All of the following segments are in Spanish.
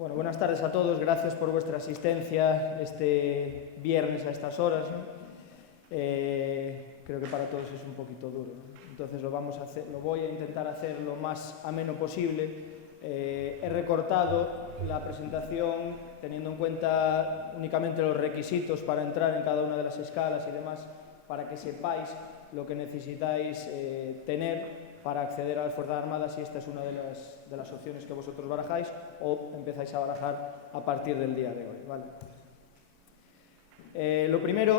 Bueno, buenas tardes a todos, gracias por vuestra asistencia este viernes a estas horas, ¿no? Creo que para todos es un poquito duro, ¿no? Entonces lo voy a intentar hacer lo más ameno posible. He recortado la presentación teniendo en cuenta únicamente los requisitos para entrar en cada una de las escalas y demás, para que sepáis lo que necesitáis tener para acceder a las Fuerzas Armadas, si esta es una de las opciones que vosotros barajáis o empezáis a barajar a partir del día de hoy, ¿vale? Lo primero,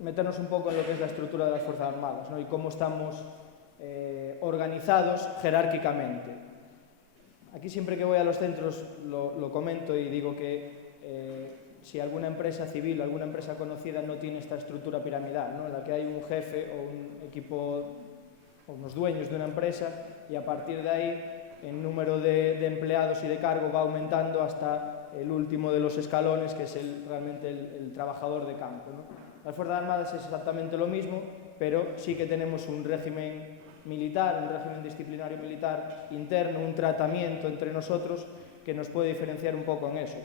meternos un poco en lo que es la estructura de las Fuerzas Armadas, ¿no? Y cómo estamos organizados jerárquicamente. Aquí siempre que voy a los centros lo comento y digo que si alguna empresa civil o alguna empresa conocida no tiene esta estructura piramidal, ¿no? En la que hay un jefe o un equipo o unos dueños de una empresa y a partir de ahí el número de empleados y de cargo va aumentando hasta el último de los escalones, que es realmente el trabajador de campo, ¿no? Las Fuerzas Armadas es exactamente lo mismo, pero sí que tenemos un régimen militar, un régimen disciplinario militar interno, un tratamiento entre nosotros que nos puede diferenciar un poco en eso.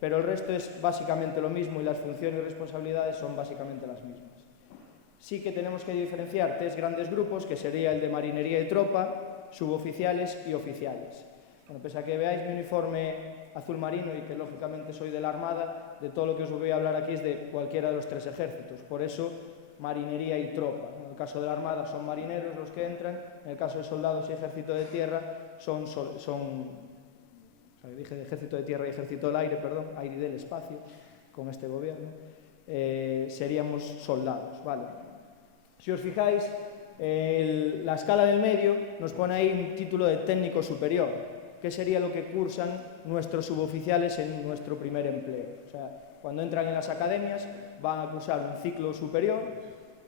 Pero el resto es básicamente lo mismo y las funciones y responsabilidades son básicamente las mismas. Sí que tenemos que diferenciar tres grandes grupos, que sería el de marinería y tropa, suboficiales y oficiales. Bueno, pese a que veáis mi uniforme azul marino y que lógicamente soy de la Armada, de todo lo que os voy a hablar aquí es de cualquiera de los tres ejércitos. Por eso, marinería y tropa. En el caso de la Armada son marineros los que entran, en el caso de soldados y ejército de tierra dije de ejército de tierra y ejército del aire, perdón, aire del espacio, con este gobierno, seríamos soldados, ¿vale? Si os fijáis, la escala del medio nos pone ahí un título de técnico superior, que sería lo que cursan nuestros suboficiales en nuestro primer empleo. O sea, cuando entran en las academias van a cursar un ciclo superior,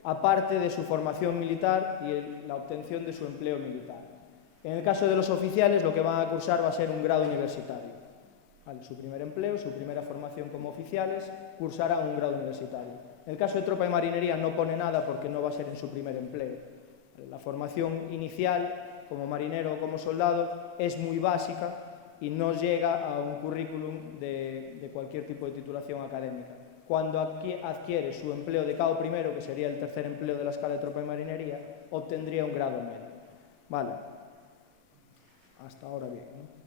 aparte de su formación militar y la obtención de su empleo militar. En el caso de los oficiales, lo que van a cursar va a ser un grado universitario. ¿Vale? Su primer empleo, su primera formación como oficiales, cursarán un grado universitario. En el caso de tropa y marinería no pone nada porque no va a ser en su primer empleo. La formación inicial, como marinero o como soldado, es muy básica y no llega a un currículum de cualquier tipo de titulación académica. Cuando adquiere su empleo de cabo primero, que sería el tercer empleo de la escala de tropa y marinería, obtendría un grado medio. Vale. Hasta ahora bien, ¿no?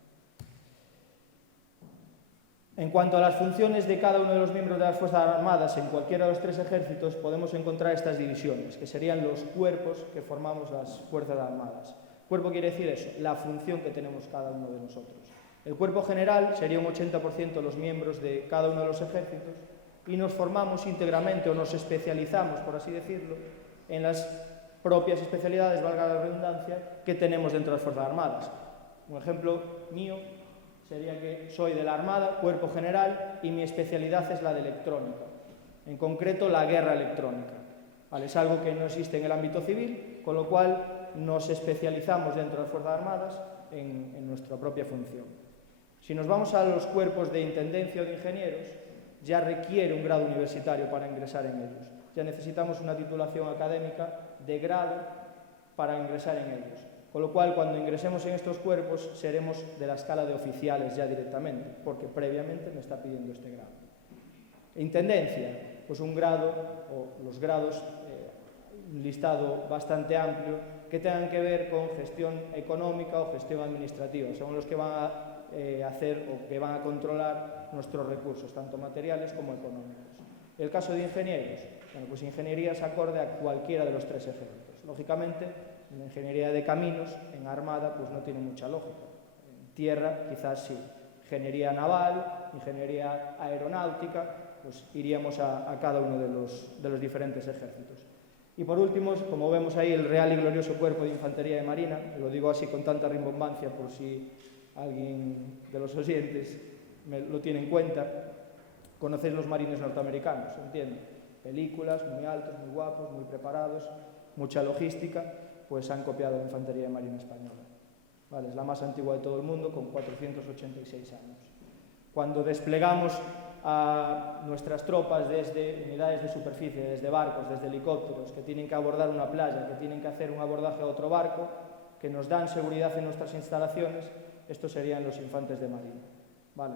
En cuanto a las funciones de cada uno de los miembros de las Fuerzas Armadas en cualquiera de los tres ejércitos, podemos encontrar estas divisiones, que serían los cuerpos que formamos las Fuerzas Armadas. Cuerpo quiere decir eso, la función que tenemos cada uno de nosotros. El cuerpo general sería un 80% los miembros de cada uno de los ejércitos y nos formamos íntegramente o nos especializamos, por así decirlo, en las propias especialidades, valga la redundancia, que tenemos dentro de las Fuerzas Armadas. Un ejemplo mío sería que soy de la Armada, cuerpo general, y mi especialidad es la de electrónica, en concreto la guerra electrónica. ¿Vale? Es algo que no existe en el ámbito civil, con lo cual nos especializamos dentro de las Fuerzas Armadas en nuestra propia función. Si nos vamos a los cuerpos de intendencia o de ingenieros, ya requiere un grado universitario para ingresar en ellos. Ya necesitamos una titulación académica de grado para ingresar en ellos. Con lo cual, cuando ingresemos en estos cuerpos, seremos de la escala de oficiales ya directamente, porque previamente me está pidiendo este grado. Intendencia, pues un grado, o los grados, un listado bastante amplio, que tengan que ver con gestión económica o gestión administrativa. Son los que van a hacer o que van a controlar nuestros recursos, tanto materiales como económicos. El caso de ingenieros, bueno, pues ingeniería es acorde a cualquiera de los tres ejércitos. Lógicamente, en ingeniería de caminos, en Armada, pues no tiene mucha lógica. En tierra, quizás sí. Ingeniería naval, ingeniería aeronáutica, pues iríamos a cada uno de los diferentes ejércitos. Y por último, como vemos ahí, el Real y Glorioso Cuerpo de Infantería de Marina, lo digo así con tanta rimbombancia por si alguien de los oyentes lo tiene en cuenta. Conocéis los marines norteamericanos, ¿entienden? Películas, muy altos, muy guapos, muy preparados, mucha logística, pues han copiado la Infantería de Marina española. ¿Vale? Es la más antigua de todo el mundo, con 486 años. Cuando desplegamos a nuestras tropas desde unidades de superficie, desde barcos, desde helicópteros, que tienen que abordar una playa, que tienen que hacer un abordaje a otro barco, que nos dan seguridad en nuestras instalaciones, estos serían los infantes de marina. ¿vale?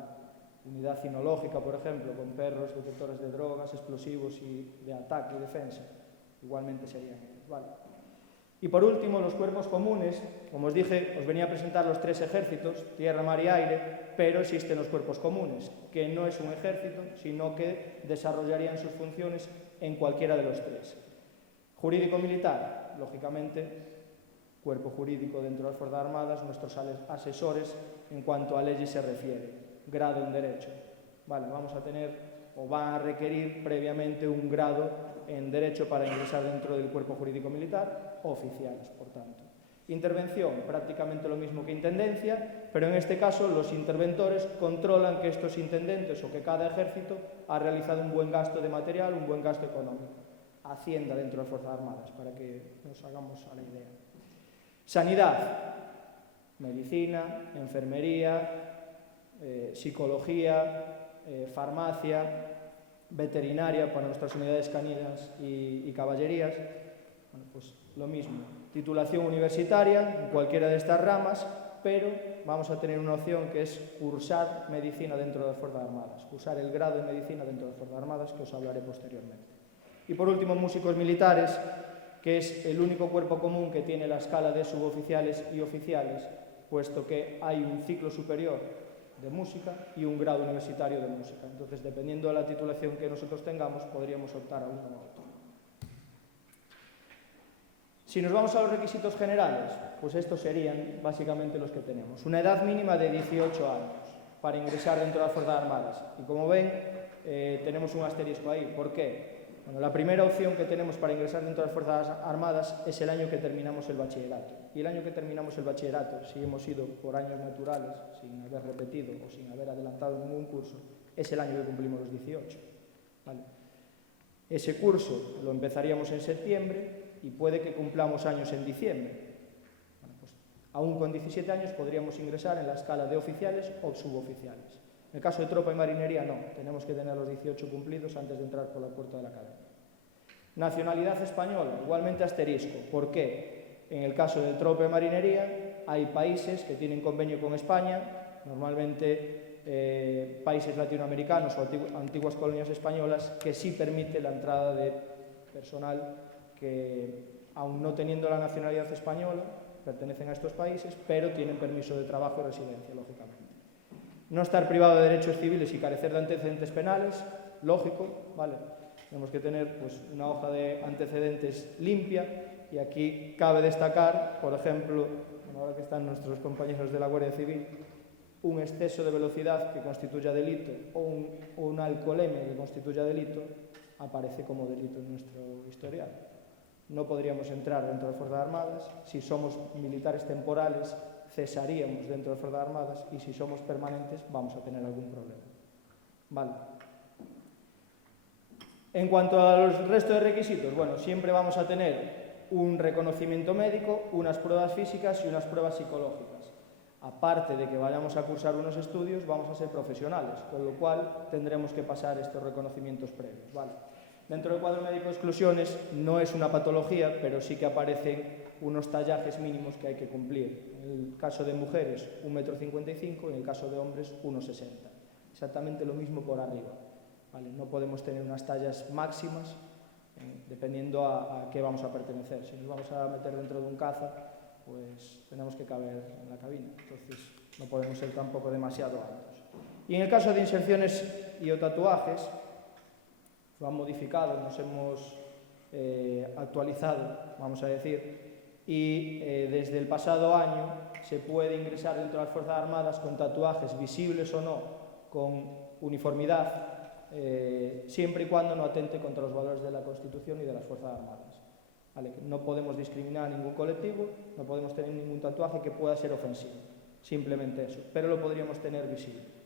Unidad cinológica, por ejemplo, con perros detectores de drogas, explosivos y de ataque y defensa, igualmente serían ellos, ¿vale? Y por último, los cuerpos comunes. Como os dije, os venía a presentar los 3 ejércitos, tierra, mar y aire, pero existen los cuerpos comunes, que no es un ejército, sino que desarrollarían sus funciones en cualquiera de los 3. Jurídico-militar, lógicamente, cuerpo jurídico dentro de las Fuerzas Armadas, nuestros asesores en cuanto a leyes se refiere, grado en Derecho. Vale, vamos a tener o van a requerir previamente un grado en Derecho para ingresar dentro del cuerpo jurídico-militar, oficiales, por tanto. Intervención, prácticamente lo mismo que intendencia, pero en este caso los interventores controlan que estos intendentes o que cada ejército ha realizado un buen gasto de material, un buen gasto económico. Hacienda dentro de las Fuerzas Armadas, para que nos hagamos a la idea. Sanidad, medicina, enfermería, psicología, farmacia, veterinaria para nuestras unidades caninas y caballerías. Bueno, pues lo mismo, titulación universitaria en cualquiera de estas ramas, pero vamos a tener una opción que es cursar medicina dentro de las Fuerzas Armadas, cursar el grado de medicina dentro de las Fuerzas Armadas, que os hablaré posteriormente. Y por último, músicos militares, que es el único cuerpo común que tiene la escala de suboficiales y oficiales, puesto que hay un ciclo superior de música y un grado universitario de música. Entonces, dependiendo de la titulación que nosotros tengamos, podríamos optar a uno u otro. Si nos vamos a los requisitos generales, pues estos serían básicamente los que tenemos. Una edad mínima de 18 años para ingresar dentro de las Fuerzas Armadas. Y como ven, tenemos un asterisco ahí. ¿Por qué? Bueno, la primera opción que tenemos para ingresar dentro de las Fuerzas Armadas es el año que terminamos el bachillerato. Y el año que terminamos el bachillerato, si hemos ido por años naturales, sin haber repetido o sin haber adelantado ningún curso, es el año que cumplimos los 18. ¿Vale? Ese curso lo empezaríamos en septiembre y puede que cumplamos años en diciembre. Bueno, pues, aún con 17 años podríamos ingresar en la escala de oficiales o suboficiales. En el caso de tropa y marinería, no. Tenemos que tener los 18 cumplidos antes de entrar por la puerta de la academia. Nacionalidad española, igualmente asterisco. ¿Por qué? En el caso de tropa y marinería, hay países que tienen convenio con España, normalmente países latinoamericanos o antiguas colonias españolas, que sí permite la entrada de personal que, aun no teniendo la nacionalidad española, pertenecen a estos países, pero tienen permiso de trabajo y residencia, lógicamente. No estar privado de derechos civiles y carecer de antecedentes penales, lógico, ¿vale? Tenemos que tener pues, una hoja de antecedentes limpia y aquí cabe destacar, por ejemplo, ahora que están nuestros compañeros de la Guardia Civil, un exceso de velocidad que constituya delito o una alcoholemia que constituya delito aparece como delito en nuestro historial. No podríamos entrar dentro de las Fuerzas Armadas. Si somos militares temporales, cesaríamos dentro de las Fuerzas Armadas y si somos permanentes vamos a tener algún problema. Vale. En cuanto al resto de requisitos, bueno, siempre vamos a tener un reconocimiento médico, unas pruebas físicas y unas pruebas psicológicas. Aparte de que vayamos a cursar unos estudios, vamos a ser profesionales, con lo cual tendremos que pasar estos reconocimientos previos, ¿vale? Dentro del cuadro médico de exclusiones no es una patología, pero sí que aparecen unos tallajes mínimos que hay que cumplir. En el caso de mujeres, 1,55 m, y en el caso de hombres, 1,60 m. Exactamente lo mismo por arriba, ¿vale? No podemos tener unas tallas máximas dependiendo a qué vamos a pertenecer. Si nos vamos a meter dentro de un caza, pues tenemos que caber en la cabina. Entonces no podemos ser tampoco demasiado altos. Y en el caso de inserciones y o tatuajes, lo han modificado, nos hemos actualizado, vamos a decir, y desde el pasado año se puede ingresar dentro de las Fuerzas Armadas con tatuajes visibles o no, con uniformidad, siempre y cuando no atente contra los valores de la Constitución y de las Fuerzas Armadas. ¿Vale? No podemos discriminar a ningún colectivo, no podemos tener ningún tatuaje que pueda ser ofensivo, simplemente eso, pero lo podríamos tener visible.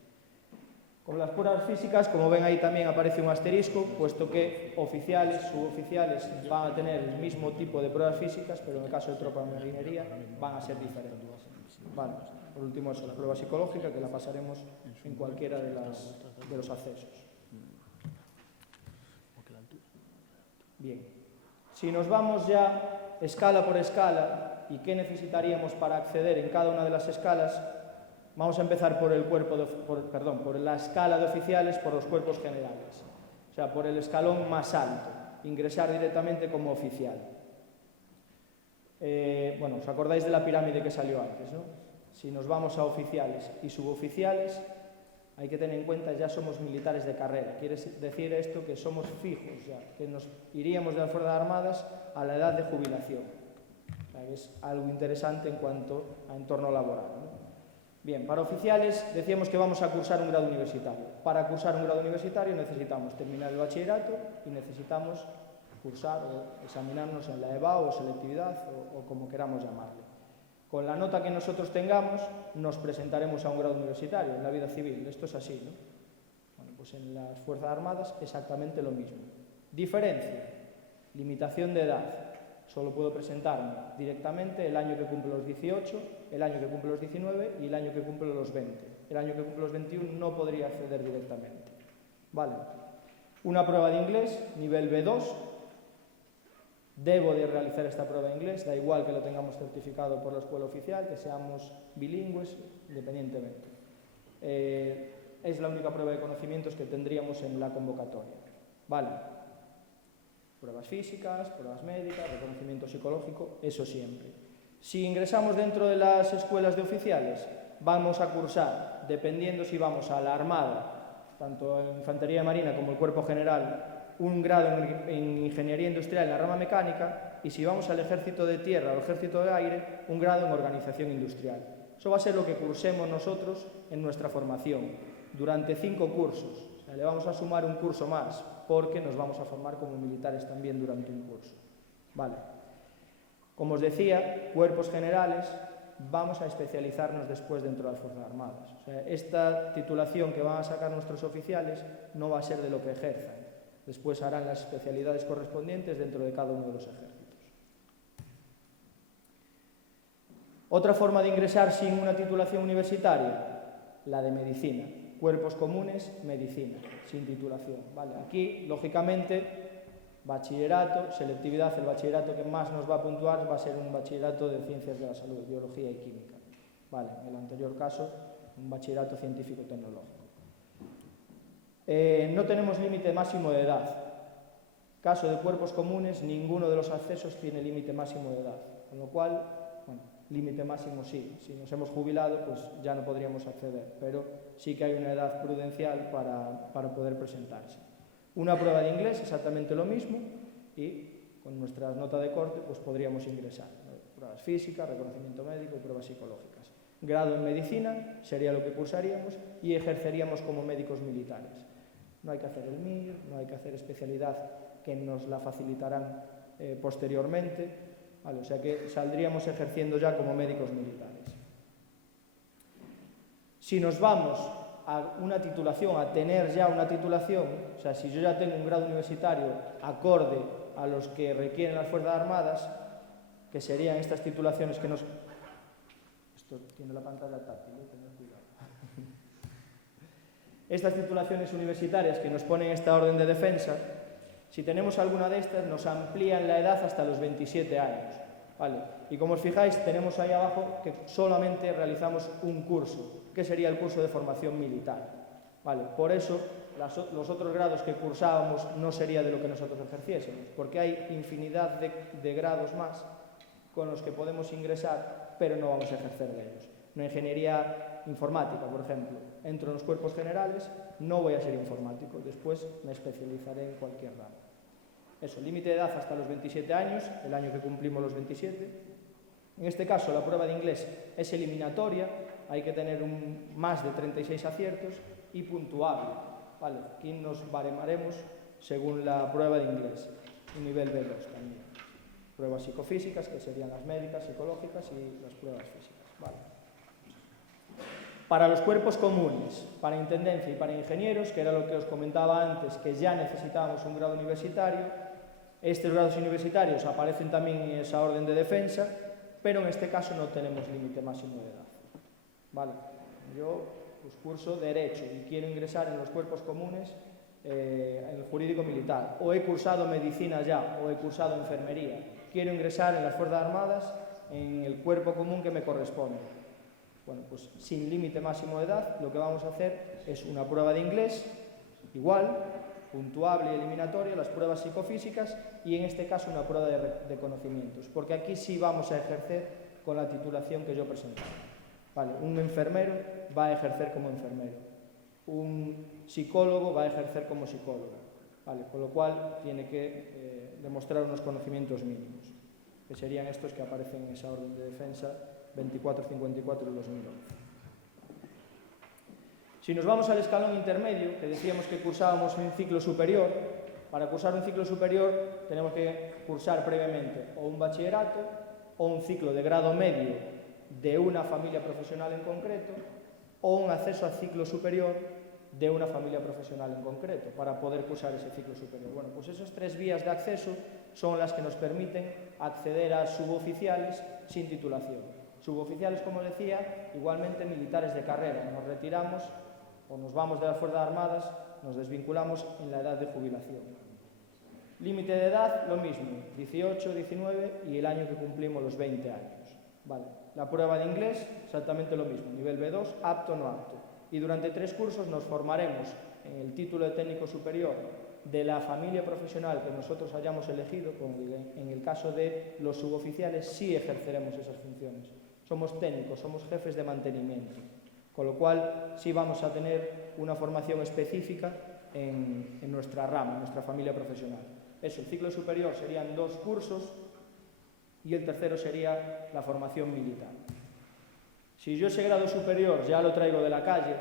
Con las pruebas físicas, como ven ahí también aparece un asterisco, puesto que oficiales, suboficiales van a tener el mismo tipo de pruebas físicas, pero en el caso de tropa de marinería van a ser diferentes. Vale. Por último eso, la prueba psicológica, que la pasaremos en cualquiera de los accesos. Bien. Si nos vamos ya escala por escala, ¿y qué necesitaríamos para acceder en cada una de las escalas? Vamos a empezar por la escala de oficiales, por los cuerpos generales. O sea, por el escalón más alto, ingresar directamente como oficial. Bueno, os acordáis de la pirámide que salió antes, ¿no? Si nos vamos a oficiales y suboficiales, hay que tener en cuenta, ya somos militares de carrera. Quiere decir esto que somos fijos ya, que nos iríamos de las Fuerzas Armadas a la edad de jubilación. O sea, es algo interesante en cuanto a entorno laboral, ¿no? Bien, para oficiales decíamos que vamos a cursar un grado universitario. Para cursar un grado universitario necesitamos terminar el bachillerato y necesitamos cursar o examinarnos en la EBAU o selectividad o como queramos llamarle. Con la nota que nosotros tengamos nos presentaremos a un grado universitario en la vida civil. Esto es así, ¿no? Bueno, pues en las Fuerzas Armadas exactamente lo mismo. Diferencia, limitación de edad. Solo puedo presentarme directamente el año que cumplo los 18, el año que cumplo los 19 y el año que cumplo los 20. El año que cumplo los 21 no podría acceder directamente. Vale. Una prueba de inglés, nivel B2. Debo de realizar esta prueba de inglés, da igual que lo tengamos certificado por la escuela oficial, que seamos bilingües, independientemente. Es la única prueba de conocimientos que tendríamos en la convocatoria. Vale. Pruebas físicas, pruebas médicas, reconocimiento psicológico, eso siempre. Si ingresamos dentro de las escuelas de oficiales, vamos a cursar, dependiendo si vamos a la Armada, tanto en Infantería Marina como el Cuerpo General, un grado en Ingeniería Industrial en la rama mecánica, y si vamos al Ejército de Tierra o al Ejército de Aire, un grado en Organización Industrial. Eso va a ser lo que cursemos nosotros en nuestra formación, durante 5 cursos. O sea, le vamos a sumar un curso más, porque nos vamos a formar como militares también durante un curso. Vale. Como os decía, cuerpos generales, vamos a especializarnos después dentro de las Fuerzas Armadas. O sea, esta titulación que van a sacar nuestros oficiales no va a ser de lo que ejerzan. Después harán las especialidades correspondientes dentro de cada uno de los ejércitos. Otra forma de ingresar sin una titulación universitaria, la de medicina. Cuerpos comunes, medicina, sin titulación. ¿Vale? Aquí, lógicamente, bachillerato, selectividad, el bachillerato que más nos va a puntuar va a ser un bachillerato de ciencias de la salud, biología y química. ¿Vale? En el anterior caso, un bachillerato científico-tecnológico. No tenemos límite máximo de edad. Caso de cuerpos comunes, ninguno de los accesos tiene límite máximo de edad. Con lo cual, bueno, límite máximo sí. Si nos hemos jubilado, pues ya no podríamos acceder. Pero sí que hay una edad prudencial para poder presentarse. Una prueba de inglés, exactamente lo mismo. Y con nuestra nota de corte, pues podríamos ingresar. Pruebas físicas, reconocimiento médico y pruebas psicológicas. Grado en medicina sería lo que cursaríamos y ejerceríamos como médicos militares. No hay que hacer el MIR, no hay que hacer especialidad que nos la facilitarán posteriormente. Vale, o sea que saldríamos ejerciendo ya como médicos militares. Si nos vamos a una titulación, a tener ya una titulación, o sea, si yo ya tengo un grado universitario acorde a los que requieren las Fuerzas Armadas, que serían estas titulaciones que nos... Esto tiene la pantalla táctil, tened cuidado. Estas titulaciones universitarias que nos ponen esta orden de defensa, si tenemos alguna de estas, nos amplían la edad hasta los 27 años. ¿Vale? Y como os fijáis, tenemos ahí abajo que solamente realizamos un curso, que sería el curso de formación militar. ¿Vale? Por eso, los otros grados que cursábamos no sería de lo que nosotros ejerciésemos, porque hay infinidad de grados más con los que podemos ingresar, pero no vamos a ejercer de ellos. Una ingeniería informática, por ejemplo, entro en los cuerpos generales, no voy a ser informático, después me especializaré en cualquier ramo. Eso, límite de edad hasta los 27 años, el año que cumplimos los 27. En este caso, la prueba de inglés es eliminatoria, hay que tener más de 36 aciertos y puntuable. ¿Vale? Aquí nos baremaremos según la prueba de inglés, un nivel B2 también. Pruebas psicofísicas, que serían las médicas, psicológicas y las pruebas físicas. ¿Vale? Para los cuerpos comunes, para intendencia y para ingenieros, que era lo que os comentaba antes, que ya necesitábamos un grado universitario, estos grados universitarios aparecen también en esa orden de defensa, pero en este caso no tenemos límite máximo de edad. ¿Vale? Yo pues, curso Derecho y quiero ingresar en los cuerpos comunes en el jurídico militar, o he cursado Medicina ya, o he cursado Enfermería, quiero ingresar en las Fuerzas Armadas en el cuerpo común que me corresponde. Bueno, pues sin límite máximo de edad, lo que vamos a hacer es una prueba de inglés, igual, puntuable y eliminatoria, las pruebas psicofísicas y en este caso una prueba de conocimientos, porque aquí sí vamos a ejercer con la titulación que yo presentaba. Vale, un enfermero va a ejercer como enfermero, un psicólogo va a ejercer como psicólogo, vale, con lo cual tiene que demostrar unos conocimientos mínimos, que serían estos que aparecen en esa orden de defensa 2454 de 2011. Si nos vamos al escalón intermedio, que decíamos que cursábamos un ciclo superior, para cursar un ciclo superior tenemos que cursar previamente o un bachillerato o un ciclo de grado medio de una familia profesional en concreto o un acceso al ciclo superior de una familia profesional en concreto para poder cursar ese ciclo superior. Bueno, pues esas tres vías de acceso son las que nos permiten acceder a suboficiales sin titulación. Suboficiales, como decía, igualmente militares de carrera. Nos retiramos o nos vamos de las Fuerzas Armadas, nos desvinculamos en la edad de jubilación. Límite de edad, lo mismo, 18, 19 y el año que cumplimos los 20 años. Vale. La prueba de inglés, exactamente lo mismo, nivel B2, apto o no apto. Y durante 3 cursos nos formaremos en el título de técnico superior de la familia profesional que nosotros hayamos elegido, como en el caso de los suboficiales, sí ejerceremos esas funciones. Somos técnicos, somos jefes de mantenimiento, con lo cual sí vamos a tener una formación específica en nuestra rama, en nuestra familia profesional. Eso, el ciclo superior serían 2 cursos y el tercero sería la formación militar. Si yo ese grado superior ya lo traigo de la calle,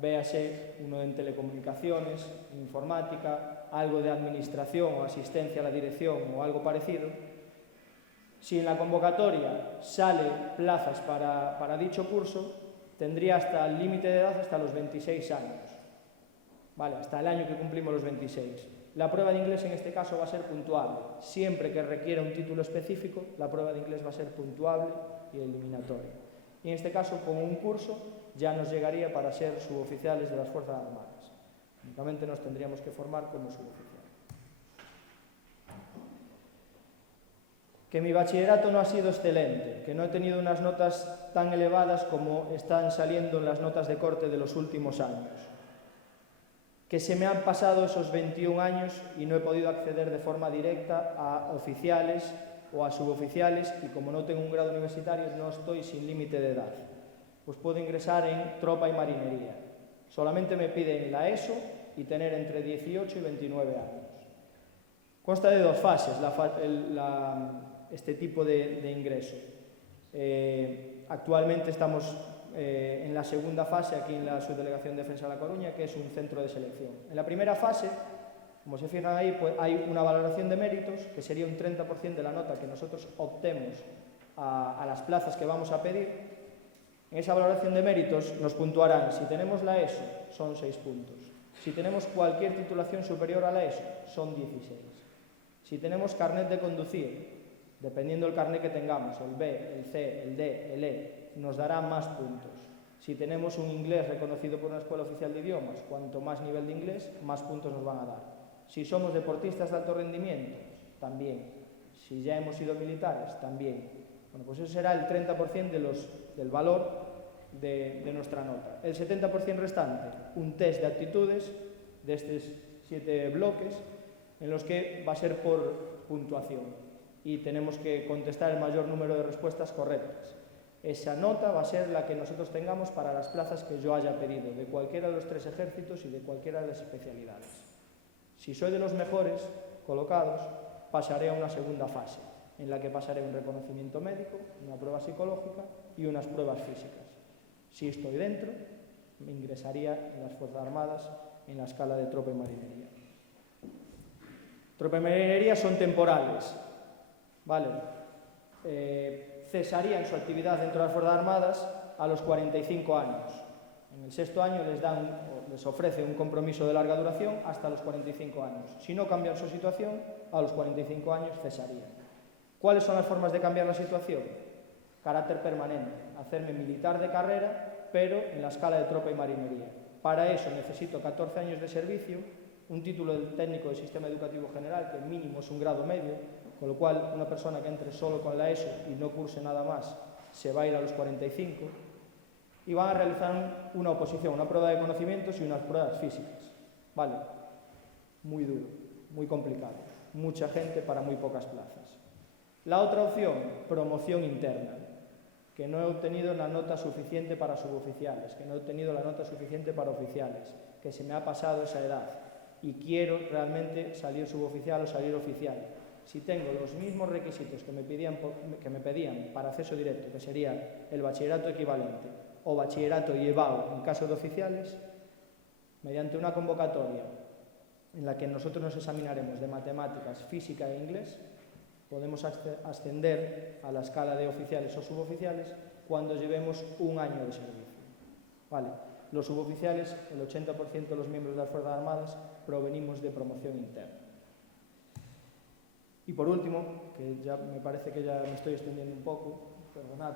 véase uno en telecomunicaciones, en informática, algo de administración o asistencia a la dirección o algo parecido, si en la convocatoria sale plazas para dicho curso, tendría hasta el límite de edad hasta los 26 años. Vale, hasta el año que cumplimos los 26. La prueba de inglés en este caso va a ser puntuable. Siempre que requiera un título específico, la prueba de inglés va a ser puntuable y eliminatoria. Y en este caso, con un curso, ya nos llegaría para ser suboficiales de las Fuerzas Armadas. Únicamente nos tendríamos que formar como suboficiales. Que mi bachillerato no ha sido excelente, que no he tenido unas notas tan elevadas como están saliendo en las notas de corte de los últimos años. Que se me han pasado esos 21 años y no he podido acceder de forma directa a oficiales o a suboficiales y como no tengo un grado universitario no estoy sin límite de edad. Pues puedo ingresar en tropa y marinería. Solamente me piden la ESO y tener entre 18 y 29 años. Consta de 2 fases este tipo de ingreso. Actualmente estamos en la segunda fase aquí en la Subdelegación de Defensa de La Coruña, que es un centro de selección. En la primera fase, como se fijan ahí, pues hay una valoración de méritos, que sería un 30% de la nota que nosotros obtemos a las plazas que vamos a pedir. En esa valoración de méritos nos puntuarán, si tenemos la ESO, son 6 puntos. Si tenemos cualquier titulación superior a la ESO, son 16. Si tenemos carnet de conducir, dependiendo del carnet que tengamos, el B, el C, el D, el E, nos dará más puntos. Si tenemos un inglés reconocido por una escuela oficial de idiomas, cuanto más nivel de inglés, más puntos nos van a dar. Si somos deportistas de alto rendimiento, también. Si ya hemos sido militares, también. Bueno, pues eso será el 30% del valor de nuestra nota. El 70% restante, un test de aptitudes de estos 7 bloques, en los que va a ser por puntuación. Y tenemos que contestar el mayor número de respuestas correctas. Esa nota va a ser la que nosotros tengamos para las plazas que yo haya pedido, de cualquiera de los 3 ejércitos y de cualquiera de las especialidades. Si soy de los mejores colocados, pasaré a una segunda fase, en la que pasaré un reconocimiento médico, una prueba psicológica y unas pruebas físicas. Si estoy dentro, me ingresaría en las Fuerzas Armadas en la escala de tropa y marinería. Tropa y marinería son temporales. Vale, cesarían su actividad dentro de las Fuerzas Armadas a los 45 años. En el 6º año les ofrece un compromiso de larga duración hasta los 45 años. Si no cambian su situación, a los 45 años cesarían. ¿Cuáles son las formas de cambiar la situación? Carácter permanente, hacerme militar de carrera, pero en la escala de tropa y marinería. Para eso necesito 14 años de servicio, un título de técnico de sistema educativo general, que mínimo es un grado medio, con lo cual una persona que entre solo con la ESO y no curse nada más se va a ir a los 45, y van a realizar una oposición, una prueba de conocimientos y unas pruebas físicas. Vale, muy duro, muy complicado, mucha gente para muy pocas plazas. La otra opción, promoción interna, que no he obtenido la nota suficiente para suboficiales, que no he obtenido la nota suficiente para oficiales, que se me ha pasado esa edad y quiero realmente salir suboficial o salir oficial. Si tengo los mismos requisitos que me pedían para acceso directo, que sería el bachillerato equivalente o bachillerato y EBAU en caso de oficiales, mediante una convocatoria en la que nosotros nos examinaremos de matemáticas, física e inglés, podemos ascender a la escala de oficiales o suboficiales cuando llevemos un año de servicio. Vale. Los suboficiales, el 80% de los miembros de las Fuerzas Armadas, provenimos de promoción interna. Y por último, que ya me parece que ya me estoy extendiendo un poco, perdonad,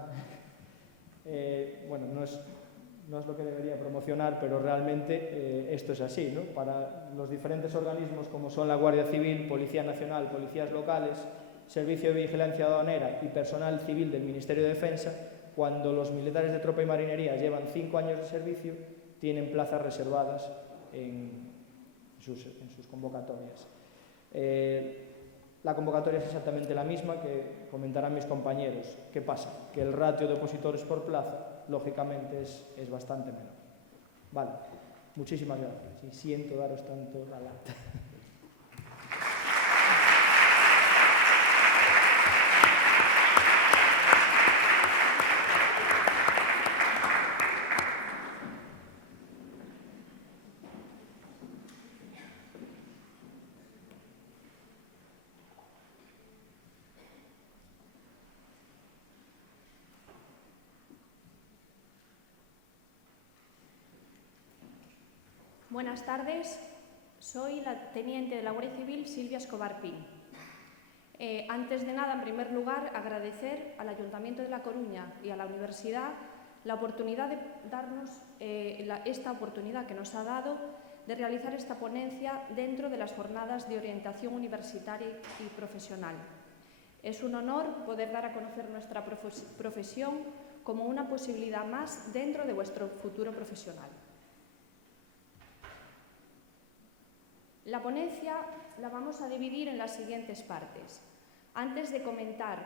bueno, no es lo que debería promocionar, pero realmente esto es así, ¿no? Para los diferentes organismos como son la Guardia Civil, Policía Nacional, policías locales, Servicio de Vigilancia Aduanera y personal civil del Ministerio de Defensa, cuando los militares de tropa y marinería llevan 5 años de servicio, tienen plazas reservadas en sus convocatorias. La convocatoria es exactamente la misma que comentarán mis compañeros. ¿Qué pasa? Que el ratio de opositores por plaza, lógicamente, es bastante menor. Vale, muchísimas gracias y siento daros tanto la lata. Buenas tardes, soy la teniente de la Guardia Civil, Silvia Escobar Pin. Antes de nada, en primer lugar, agradecer al Ayuntamiento de La Coruña y a la Universidad la oportunidad de darnos esta oportunidad que nos ha dado de realizar esta ponencia dentro de las jornadas de orientación universitaria y profesional. Es un honor poder dar a conocer nuestra profesión como una posibilidad más dentro de vuestro futuro profesional. La ponencia la vamos a dividir en las siguientes partes. Antes de comentar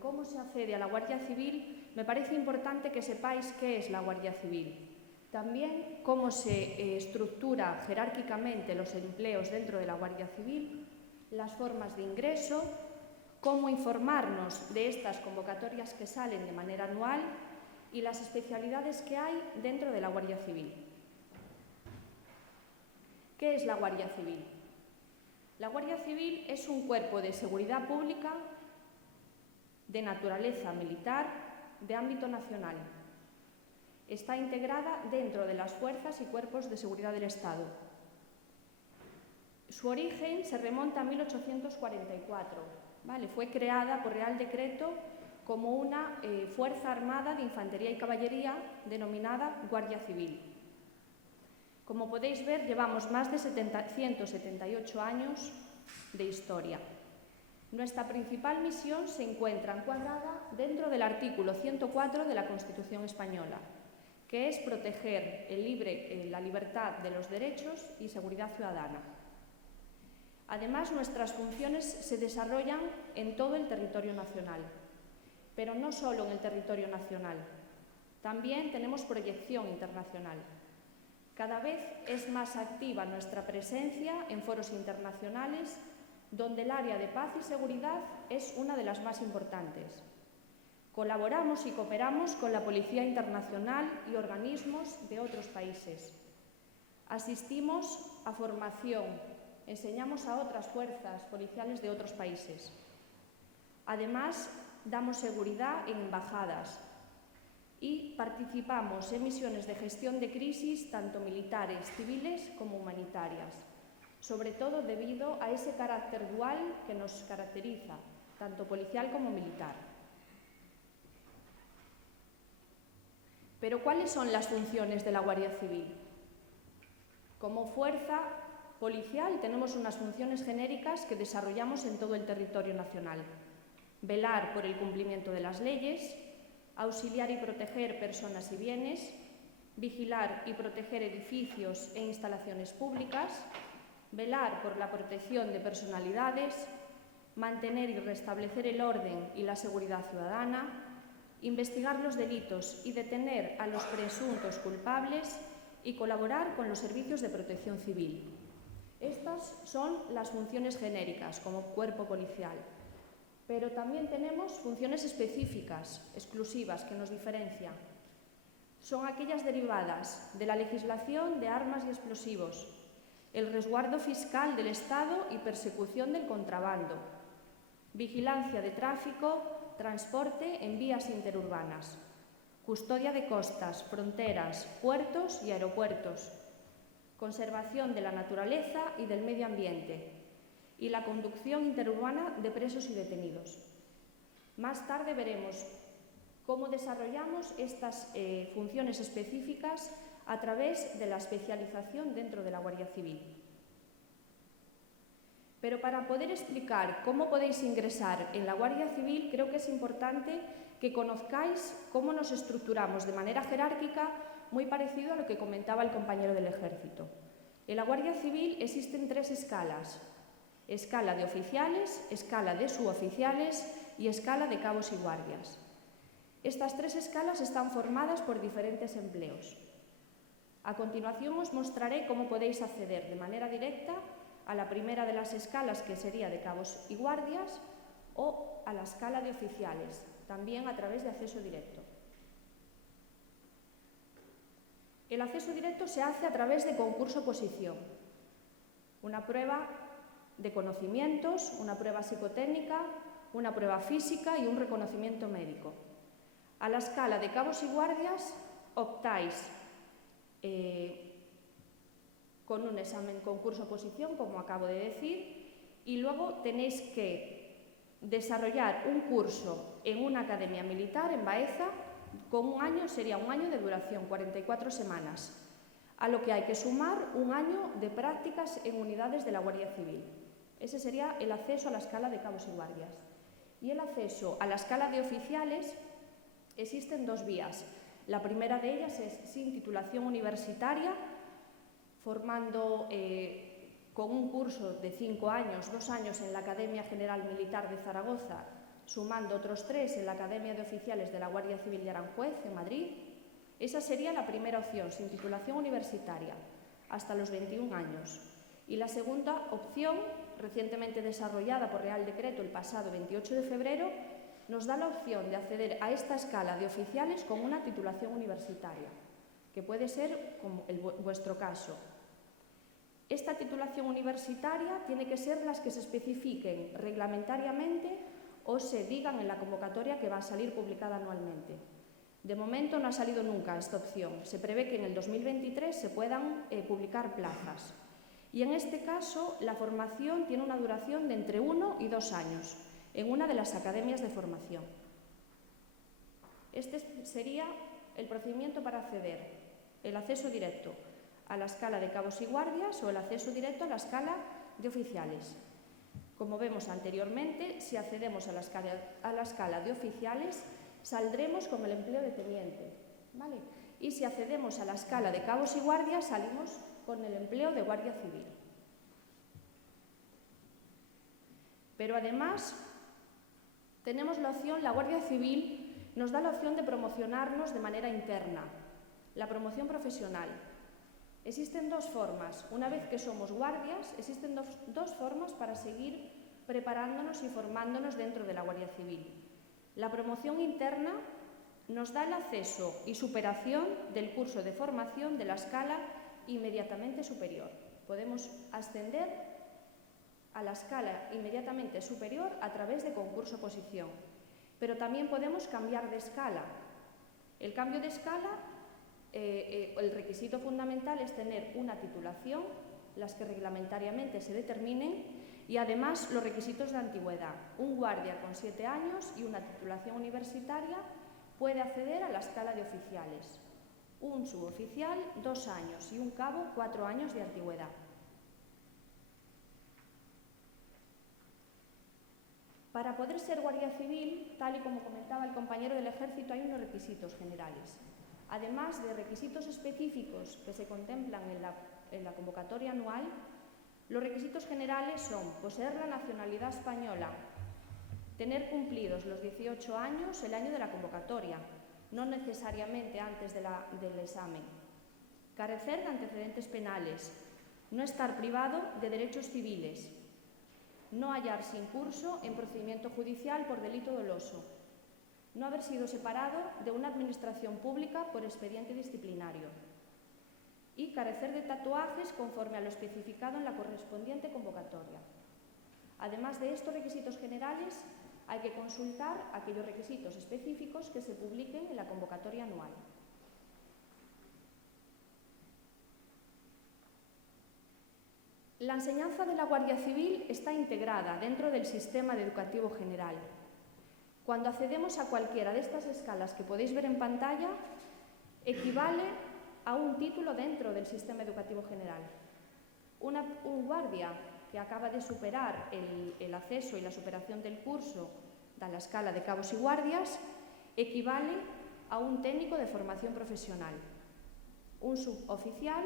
cómo se accede a la Guardia Civil, me parece importante que sepáis qué es la Guardia Civil. También cómo se estructura jerárquicamente los empleos dentro de la Guardia Civil, las formas de ingreso, cómo informarnos de estas convocatorias que salen de manera anual y las especialidades que hay dentro de la Guardia Civil. ¿Qué es la Guardia Civil? La Guardia Civil es un cuerpo de seguridad pública de naturaleza militar de ámbito nacional. Está integrada dentro de las fuerzas y cuerpos de seguridad del Estado. Su origen se remonta a 1844. ¿Vale? Fue creada por Real Decreto como una fuerza armada de infantería y caballería denominada Guardia Civil. Como podéis ver, llevamos más de 178 años de historia. Nuestra principal misión se encuentra encuadrada dentro del artículo 104 de la Constitución española, que es proteger la libertad de los derechos y seguridad ciudadana. Además, nuestras funciones se desarrollan en todo el territorio nacional, pero no solo en el territorio nacional. También tenemos proyección internacional. Cada vez es más activa nuestra presencia en foros internacionales, donde el área de paz y seguridad es una de las más importantes. Colaboramos y cooperamos con la Policía Internacional y organismos de otros países. Asistimos a formación, enseñamos a otras fuerzas policiales de otros países. Además, damos seguridad en embajadas y participamos en misiones de gestión de crisis tanto militares, civiles como humanitarias, sobre todo debido a ese carácter dual que nos caracteriza, tanto policial como militar. Pero, ¿cuáles son las funciones de la Guardia Civil? Como fuerza policial tenemos unas funciones genéricas que desarrollamos en todo el territorio nacional. Velar por el cumplimiento de las leyes, auxiliar y proteger personas y bienes, vigilar y proteger edificios e instalaciones públicas, velar por la protección de personalidades, mantener y restablecer el orden y la seguridad ciudadana, investigar los delitos y detener a los presuntos culpables y colaborar con los servicios de protección civil. Estas son las funciones genéricas como cuerpo policial, pero también tenemos funciones específicas, exclusivas, que nos diferencian. Son aquellas derivadas de la legislación de armas y explosivos, el resguardo fiscal del Estado y persecución del contrabando, vigilancia de tráfico, transporte en vías interurbanas, custodia de costas, fronteras, puertos y aeropuertos, conservación de la naturaleza y del medio ambiente y la conducción interurbana de presos y detenidos. Más tarde veremos cómo desarrollamos estas funciones específicas a través de la especialización dentro de la Guardia Civil. Pero para poder explicar cómo podéis ingresar en la Guardia Civil, creo que es importante que conozcáis cómo nos estructuramos de manera jerárquica, muy parecido a lo que comentaba el compañero del Ejército. En la Guardia Civil existen 3 escalas: escala de oficiales, escala de suboficiales y escala de cabos y guardias. Estas 3 escalas están formadas por diferentes empleos. A continuación os mostraré cómo podéis acceder de manera directa a la primera de las escalas, que sería de cabos y guardias, o a la escala de oficiales, también a través de acceso directo. El acceso directo se hace a través de concurso-oposición, una prueba de conocimientos, una prueba psicotécnica, una prueba física y un reconocimiento médico. A la escala de cabos y guardias optáis con un examen concurso-oposición, como acabo de decir, y luego tenéis que desarrollar un curso en una academia militar en Baeza con un año, sería un año de duración, 44 semanas, a lo que hay que sumar un año de prácticas en unidades de la Guardia Civil. Ese sería el acceso a la escala de cabos y guardias. Y el acceso a la escala de oficiales, existen 2 vías. La primera de ellas es sin titulación universitaria, formando con un curso de 5 años, 2 años en la Academia General Militar de Zaragoza, sumando otros 3 en la Academia de Oficiales de la Guardia Civil de Aranjuez, en Madrid. Esa sería la primera opción, sin titulación universitaria, hasta los 21 años. Y la segunda opción, recientemente desarrollada por Real Decreto el pasado 28 de febrero, nos da la opción de acceder a esta escala de oficiales con una titulación universitaria, que puede ser como vuestro caso. Esta titulación universitaria tiene que ser las que se especifiquen reglamentariamente o se digan en la convocatoria que va a salir publicada anualmente. De momento no ha salido nunca esta opción. Se prevé que en el 2023 se puedan publicar plazas. Y en este caso, la formación tiene una duración de entre 1 y 2 años en una de las academias de formación. Este sería el procedimiento para acceder: el acceso directo a la escala de cabos y guardias o el acceso directo a la escala de oficiales. Como vemos anteriormente, si accedemos a la escala de oficiales, saldremos con el empleo de teniente, ¿vale? Y si accedemos a la escala de cabos y guardias, salimos con el empleo de guardia civil. Pero además, tenemos la opción, la Guardia Civil nos da la opción de promocionarnos de manera interna, la promoción profesional. Existen 2 formas. Una vez que somos guardias, existen dos formas para seguir preparándonos y formándonos dentro de la Guardia Civil. La promoción interna nos da el acceso y superación del curso de formación de la escala inmediatamente superior. Podemos ascender a la escala inmediatamente superior a través de concurso-oposición, pero también podemos cambiar de escala. El cambio de escala, el requisito fundamental es tener una titulación, las que reglamentariamente se determinen, y además los requisitos de antigüedad. Un guardia con 7 años y una titulación universitaria puede acceder a la escala de oficiales. Un suboficial, 2 años, y un cabo, 4 años de antigüedad. Para poder ser guardia civil, tal y como comentaba el compañero del Ejército, hay unos requisitos generales. Además de requisitos específicos que se contemplan en la convocatoria anual, los requisitos generales son poseer la nacionalidad española, tener cumplidos los 18 años el año de la convocatoria, no necesariamente antes del examen, carecer de antecedentes penales, no estar privado de derechos civiles, no hallarse incurso en procedimiento judicial por delito doloso, no haber sido separado de una administración pública por expediente disciplinario y carecer de tatuajes conforme a lo especificado en la correspondiente convocatoria. Además de estos requisitos generales, hay que consultar aquellos requisitos específicos que se publiquen en la convocatoria anual. La enseñanza de la Guardia Civil está integrada dentro del sistema educativo general. Cuando accedemos a cualquiera de estas escalas que podéis ver en pantalla, equivale a un título dentro del sistema educativo general. Un guardia que acaba de superar el acceso y la superación del curso de la escala de cabos y guardias equivale a un técnico de formación profesional. Un suboficial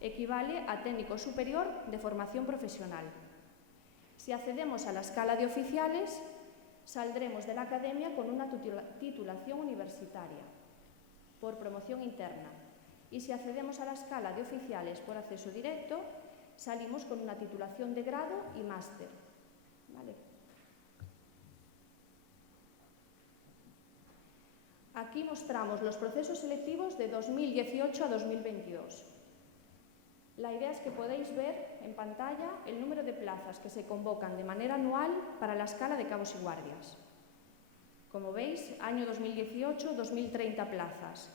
equivale a técnico superior de formación profesional. Si accedemos a la escala de oficiales, saldremos de la academia con una titulación universitaria por promoción interna. Y si accedemos a la escala de oficiales por acceso directo, salimos con una titulación de grado y máster. ¿Vale? Aquí mostramos los procesos selectivos de 2018 a 2022. La idea es que podéis ver en pantalla el número de plazas que se convocan de manera anual para la escala de cabos y guardias. Como veis, año 2018, 2.030 plazas,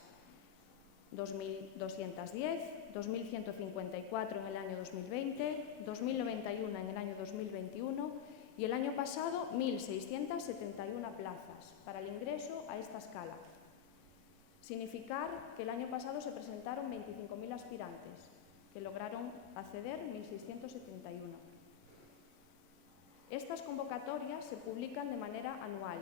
2.210, 2.154 en el año 2020, 2.091 en el año 2021 y el año pasado 1.671 plazas para el ingreso a esta escala. Significar que el año pasado se presentaron 25.000 aspirantes, que lograron acceder 1.671. Estas convocatorias se publican de manera anual.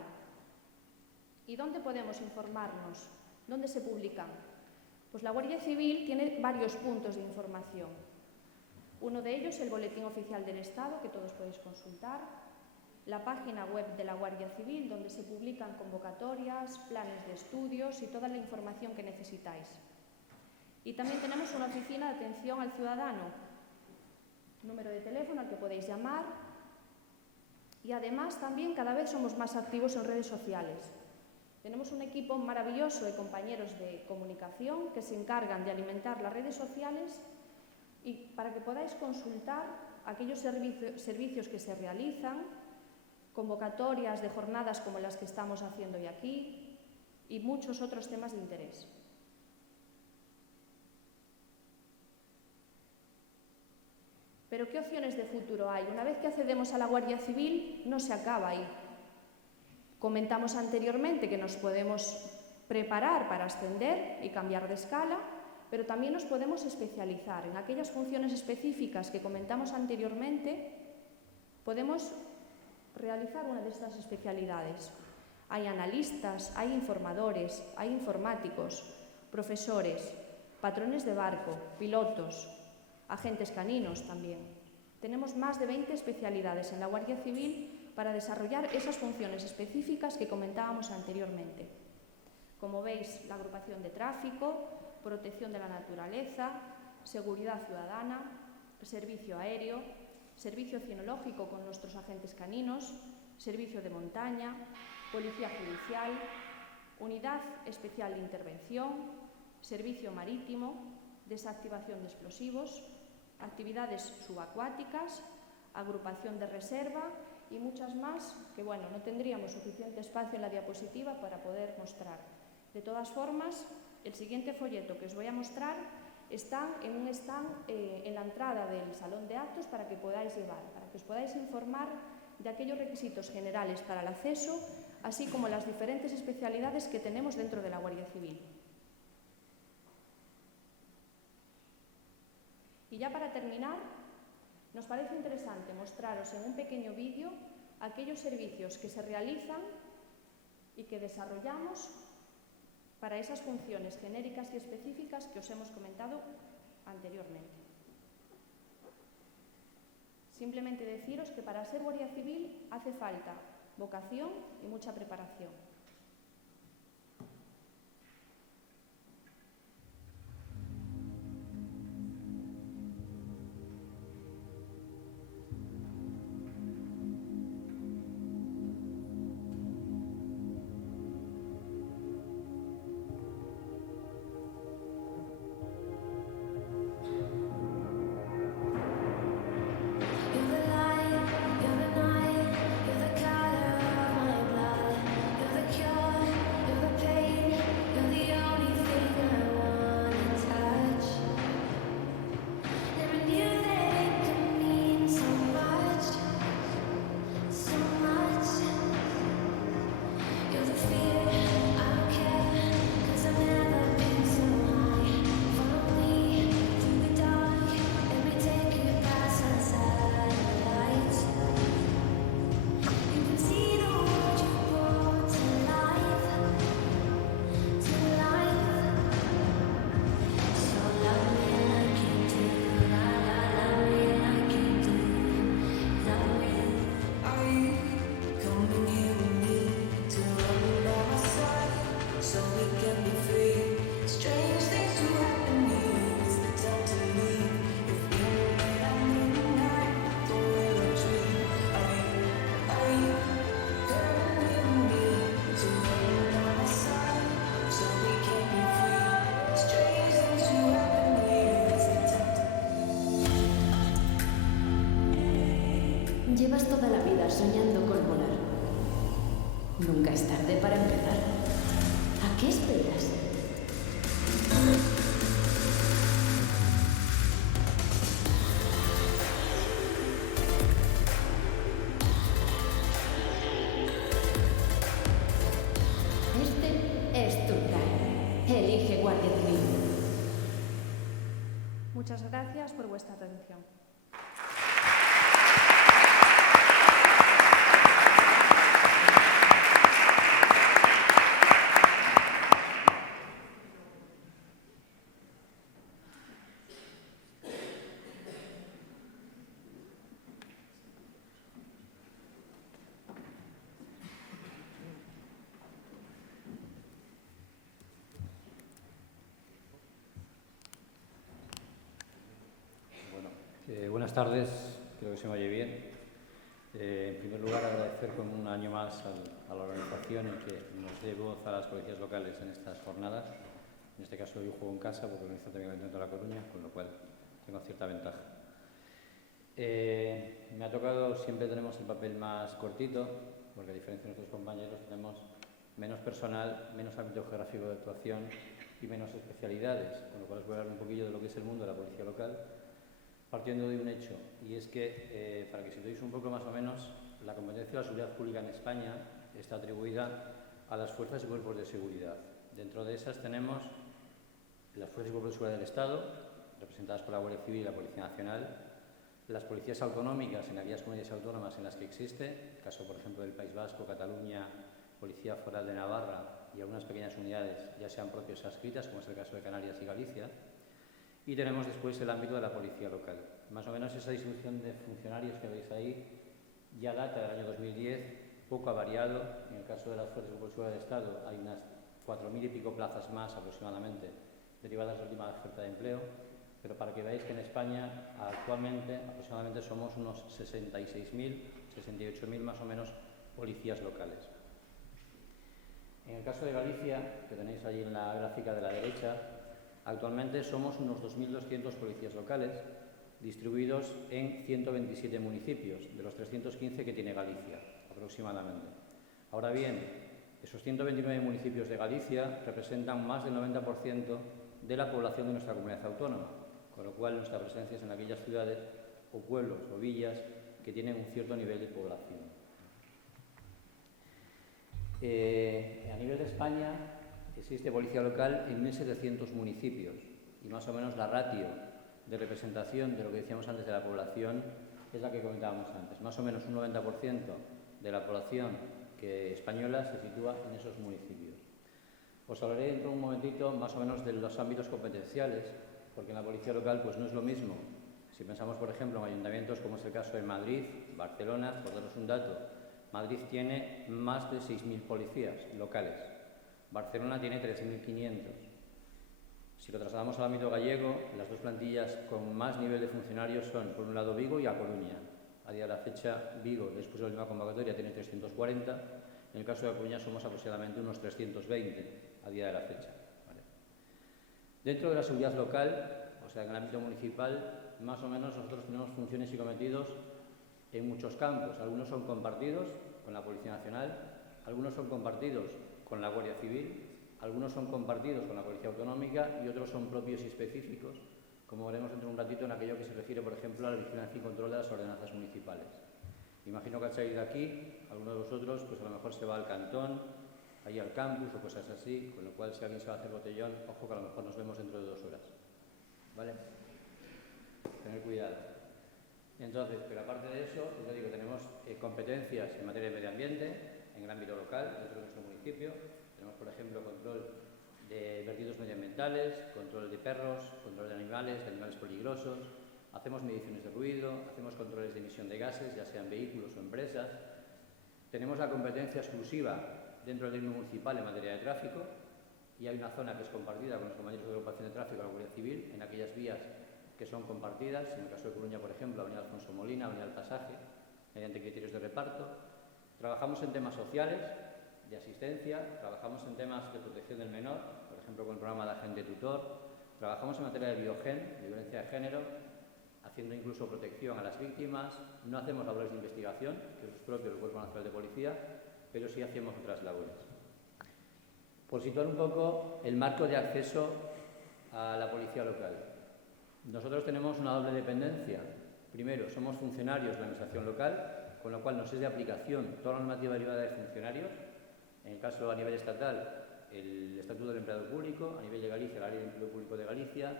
¿Y dónde podemos informarnos? ¿Dónde se publican? Pues la Guardia Civil tiene varios puntos de información. Uno de ellos, el Boletín Oficial del Estado, que todos podéis consultar, la página web de la Guardia Civil, donde se publican convocatorias, planes de estudios y toda la información que necesitáis. Y también tenemos una oficina de atención al ciudadano, número de teléfono al que podéis llamar, y además también cada vez somos más activos en redes sociales. Tenemos un equipo maravilloso de compañeros de comunicación que se encargan de alimentar las redes sociales y para que podáis consultar aquellos servicios que se realizan, convocatorias de jornadas como las que estamos haciendo hoy aquí y muchos otros temas de interés. Pero ¿qué opciones de futuro hay? Una vez que accedemos a la Guardia Civil, no se acaba ahí. Comentamos anteriormente que nos podemos preparar para ascender y cambiar de escala, pero también nos podemos especializar en aquellas funciones específicas que comentamos anteriormente. Podemos realizar una de estas especialidades. Hay analistas, hay informadores, hay informáticos, profesores, patrones de barco, pilotos, agentes caninos también. Tenemos más de 20 especialidades en la Guardia Civil para desarrollar esas funciones específicas que comentábamos anteriormente. Como veis, la agrupación de tráfico, protección de la naturaleza, seguridad ciudadana, servicio aéreo, servicio cinológico con nuestros agentes caninos, servicio de montaña, policía judicial, unidad especial de intervención, servicio marítimo, desactivación de explosivos, actividades subacuáticas, agrupación de reserva y muchas más que, bueno, no tendríamos suficiente espacio en la diapositiva para poder mostrar. De todas formas, el siguiente folleto que os voy a mostrar está en un stand en la entrada del salón de actos para que podáis llevar, para que os podáis informar de aquellos requisitos generales para el acceso, así como las diferentes especialidades que tenemos dentro de la Guardia Civil. Y ya para terminar, nos parece interesante mostraros en un pequeño vídeo aquellos servicios que se realizan y que desarrollamos para esas funciones genéricas y específicas que os hemos comentado anteriormente. Simplemente deciros que para ser guardia civil hace falta vocación y mucha preparación. Llevas toda la vida soñando con volar. Nunca es tarde para empezar. ¿A qué esperas? Este es tu plan. Elige Guardia Civil. Muchas gracias por vuestra atención. Buenas tardes, creo que se me oye bien. En primer lugar, agradecer con un año más a la organización y que nos dé voz a las policías locales en estas jornadas. En este caso yo juego en casa porque organizo también el Ayuntamiento de La Coruña, con lo cual tengo cierta ventaja. Me ha tocado, siempre tenemos el papel más cortito, porque a diferencia de nuestros compañeros tenemos menos personal, menos ámbito geográfico de actuación y menos especialidades, con lo cual os voy a hablar un poquillo de lo que es el mundo de la policía local, partiendo de un hecho, y es que, para que situéis un poco más o menos, la competencia de la seguridad pública en España está atribuida a las fuerzas y cuerpos de seguridad. Dentro de esas tenemos las fuerzas y cuerpos de seguridad del Estado, representadas por la Guardia Civil y la Policía Nacional, las policías autonómicas en aquellas comunidades autónomas en las que existe, caso por ejemplo del País Vasco, Cataluña, Policía Foral de Navarra y algunas pequeñas unidades, ya sean propias o adscritas, como es el caso de Canarias y Galicia. Y tenemos después el ámbito de la policía local. Más o menos esa distribución de funcionarios que veis ahí ya data del año 2010, poco ha variado. En el caso de las fuerzas de seguridad del Estado hay unas 4.000 y pico plazas más aproximadamente derivadas de la última oferta de empleo, pero para que veáis que en España actualmente aproximadamente somos unos 66.000, 68.000 más o menos policías locales. En el caso de Galicia, que tenéis ahí en la gráfica de la derecha, actualmente somos unos 2.200 policías locales distribuidos en 127 municipios, de los 315 que tiene Galicia, aproximadamente. Ahora bien, esos 129 municipios de Galicia representan más del 90% de la población de nuestra comunidad autónoma, con lo cual nuestra presencia es en aquellas ciudades o pueblos o villas que tienen un cierto nivel de población. A nivel de España existe policía local en 1.700 municipios y más o menos la ratio de representación de lo que decíamos antes de la población es la que comentábamos antes. Más o menos un 90% de la población española se sitúa en esos municipios. Os hablaré dentro de un momentito más o menos de los ámbitos competenciales, porque en la policía local pues no es lo mismo. Si pensamos, por ejemplo, en ayuntamientos como es el caso de Madrid, Barcelona, por daros un dato, Madrid tiene más de 6.000 policías locales, Barcelona tiene 13.500. Si lo trasladamos al ámbito gallego, las dos plantillas con más nivel de funcionarios son, por un lado, Vigo y A Coruña. A día de la fecha, Vigo, después de la última convocatoria, tiene 340. En el caso de A Coruña somos aproximadamente unos 320 a día de la fecha. ¿Vale? Dentro de la seguridad local, o sea, en el ámbito municipal, más o menos nosotros tenemos funciones y cometidos en muchos campos. Algunos son compartidos con la Policía Nacional, algunos son compartidos con la Guardia Civil, algunos son compartidos con la Policía Autonómica y otros son propios y específicos, como veremos dentro de un ratito en aquello que se refiere, por ejemplo, a la vigilancia y control de las ordenanzas municipales. Imagino que al salir de aquí, alguno de vosotros, pues a lo mejor se va al cantón, ahí al campus o cosas así, con lo cual si alguien se va a hacer botellón, ojo que a lo mejor nos vemos dentro de 2 horas. ¿Vale? Tener cuidado. Entonces, pero aparte de eso, yo digo, tenemos competencias en materia de medio ambiente, en el ámbito local, dentro de nuestro municipio. Tenemos, por ejemplo, control de vertidos medioambientales, control de perros, control de animales peligrosos, hacemos mediciones de ruido, hacemos controles de emisión de gases, ya sean vehículos o empresas. Tenemos la competencia exclusiva dentro del mismo municipal en materia de tráfico y hay una zona que es compartida con los compañeros de agrupación de tráfico, la Guardia Civil, en aquellas vías que son compartidas, en el caso de Coruña, por ejemplo, Avenida Alfonso Molina, Avenida del Pasaje, mediante criterios de reparto. Trabajamos en temas sociales, de asistencia, trabajamos en temas de protección del menor, por ejemplo, con el programa de agente tutor, trabajamos en materia de biogen, de violencia de género, haciendo incluso protección a las víctimas. No hacemos labores de investigación, que es propio del Cuerpo Nacional de Policía, pero sí hacemos otras labores. Por situar un poco el marco de acceso a la policía local. Nosotros tenemos una doble dependencia. Primero, somos funcionarios de la administración local, con lo cual nos es de aplicación toda la normativa derivada de funcionarios. En el caso a nivel estatal, el Estatuto del Empleado Público, a nivel de Galicia, la Ley de Empleo Público de Galicia,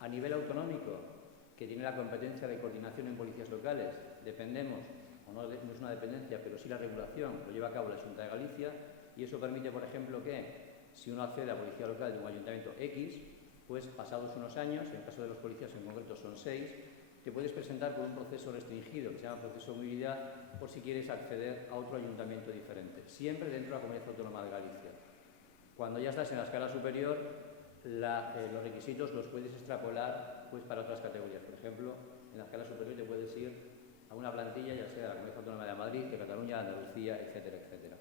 a nivel autonómico, que tiene la competencia de coordinación en policías locales, dependemos, o no es una dependencia, pero sí la regulación lo lleva a cabo la Xunta de Galicia, y eso permite, por ejemplo, que si uno accede a policía local de un ayuntamiento X, pues pasados unos años, en el caso de los policías en concreto son 6, te puedes presentar por un proceso restringido, que se llama proceso de movilidad, por si quieres acceder a otro ayuntamiento diferente, siempre dentro de la Comunidad Autónoma de Galicia. Cuando ya estás en la escala superior, los requisitos los puedes extrapolar pues, para otras categorías. Por ejemplo, en la escala superior te puedes ir a una plantilla, ya sea de la Comunidad Autónoma de Madrid, de Cataluña, de Andalucía, etcétera, etcétera.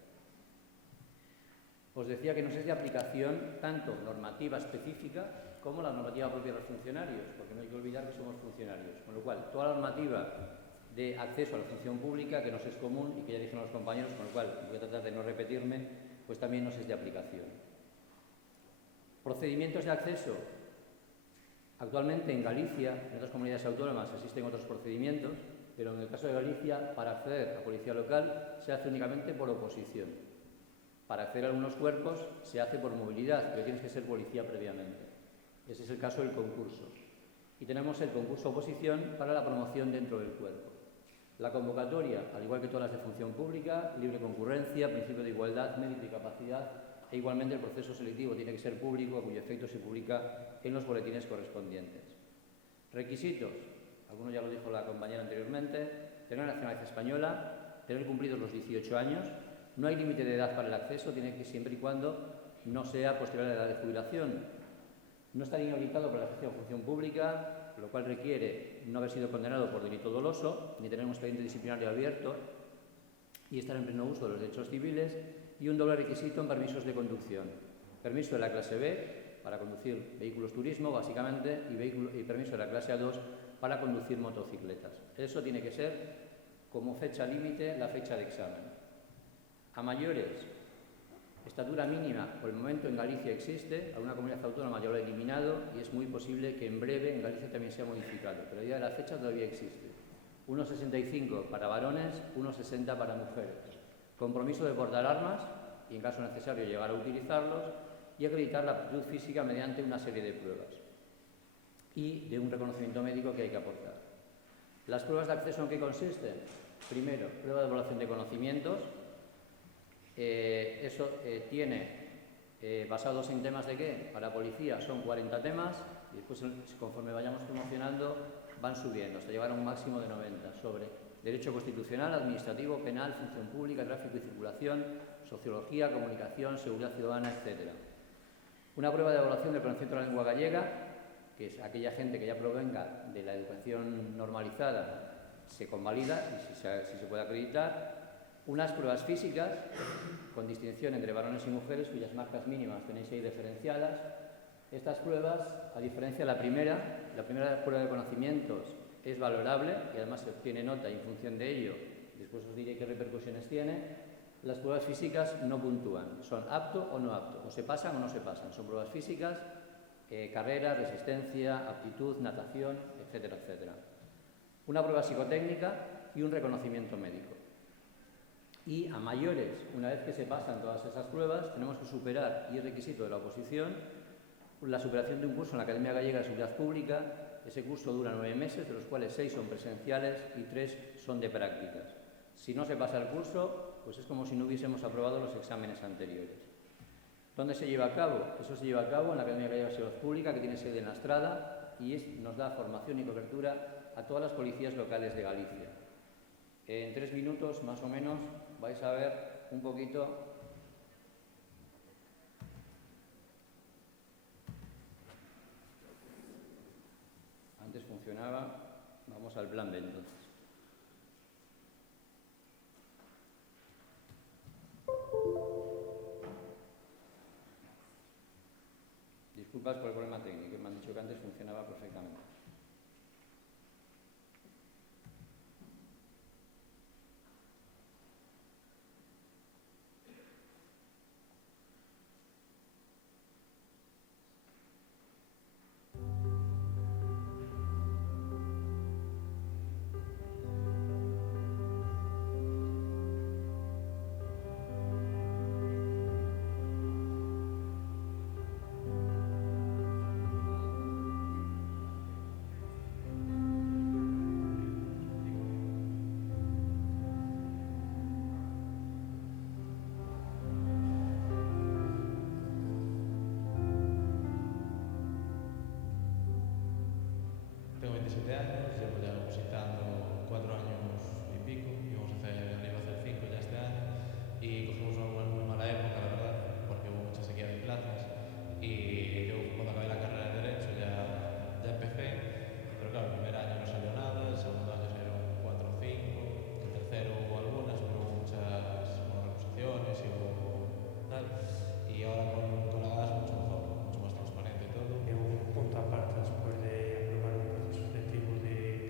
Os decía que nos es de aplicación tanto normativa específica como la normativa propia de los funcionarios, porque no hay que olvidar que somos funcionarios. Con lo cual, toda la normativa de acceso a la función pública, que nos es común y que ya dijeron los compañeros, con lo cual voy a tratar de no repetirme, pues también nos es de aplicación. Procedimientos de acceso. Actualmente en Galicia, en otras comunidades autónomas existen otros procedimientos, pero en el caso de Galicia, para acceder a policía local se hace únicamente por oposición. Para acceder a algunos cuerpos se hace por movilidad, pero tienes que ser policía previamente. Ese es el caso del concurso. Y tenemos el concurso oposición para la promoción dentro del cuerpo. La convocatoria, al igual que todas las de función pública, libre concurrencia, principio de igualdad, mérito y capacidad, e igualmente el proceso selectivo tiene que ser público, a cuyo efecto se publica en los boletines correspondientes. Requisitos, algunos ya lo dijo la compañera anteriormente: tener nacionalidad española, tener cumplidos los 18 años, no hay límite de edad para el acceso, tiene que siempre y cuando no sea posterior a la edad de jubilación, no estar inhabilitado por la ejercicio de función pública, lo cual requiere no haber sido condenado por delito doloso, ni tener un expediente disciplinario abierto y estar en pleno uso de los derechos civiles, y un doble requisito en permisos de conducción. Permiso de la clase B para conducir vehículos turismo, básicamente, y permiso de la clase A2 para conducir motocicletas. Eso tiene que ser como fecha límite la fecha de examen. A mayores, estatura mínima, por el momento en Galicia existe, alguna comunidad autónoma ya lo ha eliminado y es muy posible que en breve en Galicia también sea modificado, pero a día de la fecha todavía existe. 1,65 para varones, 1,60 para mujeres. Compromiso de portar armas y en caso necesario llegar a utilizarlos, y acreditar la aptitud física mediante una serie de pruebas y de un reconocimiento médico que hay que aportar. ¿Las pruebas de acceso en qué consisten? Primero, prueba de evaluación de conocimientos. Eso tiene basados en temas de qué. Para policía son 40 temas y después, conforme vayamos promocionando, van subiendo hasta llegar a un máximo de 90 sobre derecho constitucional, administrativo, penal, función pública, tráfico y circulación, sociología, comunicación, seguridad ciudadana, etc. Una prueba de evaluación del conocimiento de la lengua gallega, que es aquella gente que ya provenga de la educación normalizada, se convalida y si se puede acreditar. Unas pruebas físicas con distinción entre varones y mujeres, cuyas marcas mínimas tenéis ahí diferenciadas. Estas pruebas, a diferencia de la primera prueba de conocimientos es valorable y además se obtiene nota y en función de ello, después os diré qué repercusiones tiene. Las pruebas físicas no puntúan, son apto o no apto, o se pasan o no se pasan. Son pruebas físicas, carrera, resistencia, aptitud, natación, etcétera, etcétera. Una prueba psicotécnica y un reconocimiento médico. Y a mayores, una vez que se pasan todas esas pruebas, tenemos que superar, y es requisito de la oposición, la superación de un curso en la Academia Gallega de Seguridad Pública. Ese curso dura 9 meses, de los cuales 6 son presenciales y 3 son de prácticas. Si no se pasa el curso, pues es como si no hubiésemos aprobado los exámenes anteriores. ¿Dónde se lleva a cabo? Eso se lleva a cabo en la Academia Gallega de Seguridad Pública, que tiene sede en La Estrada, y nos da formación y cobertura a todas las policías locales de Galicia. En 3 minutos, más o menos, vais a ver un poquito. Antes funcionaba, vamos al plan B entonces. Disculpas por el problema técnico, me han dicho que antes funcionaba perfectamente. Tengo 27 años, llevo ya opositando 4 años y pico, íbamos a hacer 5 ya este año y cogimos una muy mala época, la verdad, porque hubo mucha sequía de plazas y yo cuando acabé la carrera de Derecho ya empecé, pero claro, el primer año no salió nada, el segundo año salieron 4 o 5, el tercero hubo algunas, pero hubo muchas recusaciones y hubo tal, y ahora con la GAS mucho mejor, mucho más transparente todo. Hubo un punto aparte después de aprobar un proceso selectivo de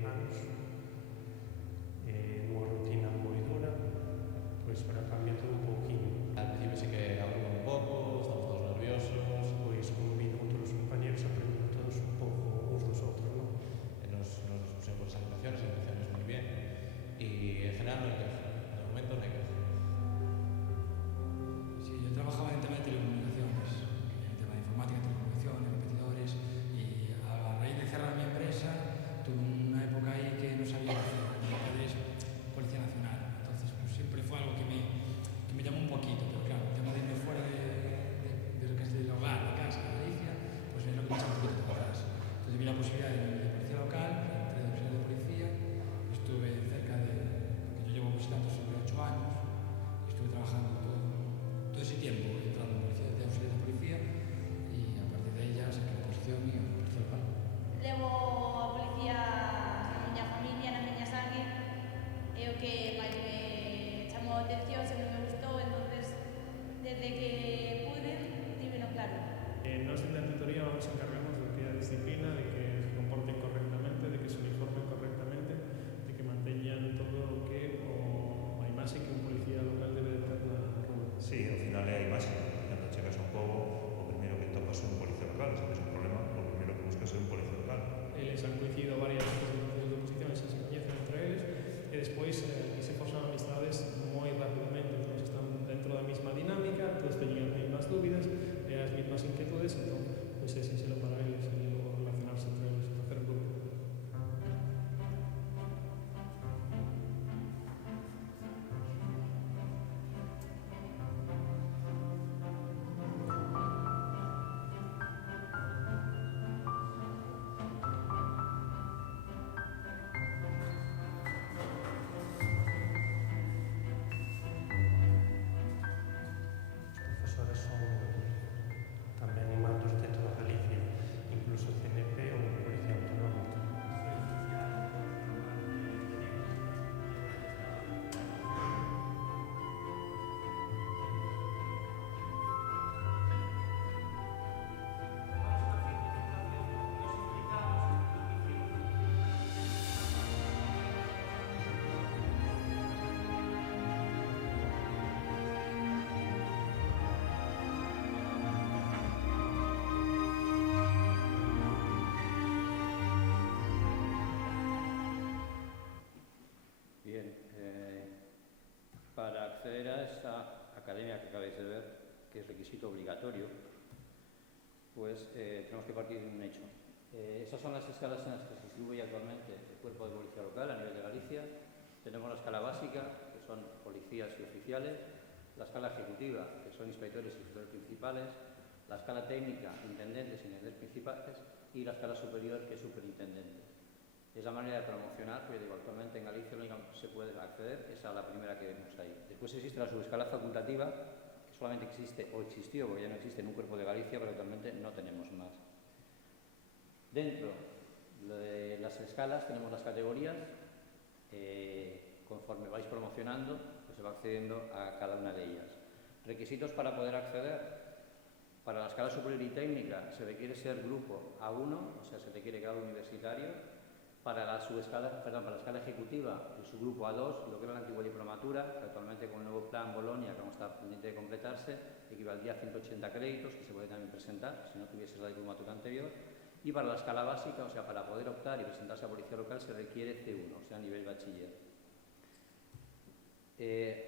acabáis de ver, que es requisito obligatorio, pues tenemos que partir de un hecho. Esas son las escalas en las que se distribuye actualmente el cuerpo de policía local a nivel de Galicia. Tenemos la escala básica, que son policías y oficiales, la escala ejecutiva, que son inspectores y inspectores principales, la escala técnica, intendentes y intendentes principales, y la escala superior, que es superintendente. Es la manera de promocionar, porque digo, actualmente en Galicia lo único que se puede acceder es a la primera que vemos ahí. Después existe la subescala facultativa, que solamente existe, o existió, porque ya no existe en un cuerpo de Galicia, pero actualmente no tenemos más. Dentro de las escalas tenemos las categorías. Conforme vais promocionando, pues se va accediendo a cada una de ellas. Requisitos para poder acceder. Para la escala superior y técnica se requiere ser grupo A1, o sea, se requiere grado universitario. Para la escala ejecutiva, el subgrupo A2, lo que era la antigua diplomatura, que actualmente con el nuevo plan Bolonia, que vamos a estar pendiente de completarse, equivaldría a 180 créditos, que se puede también presentar si no tuvieses la diplomatura anterior. Y para la escala básica, o sea, para poder optar y presentarse a policía local, se requiere C1, o sea, a nivel bachiller.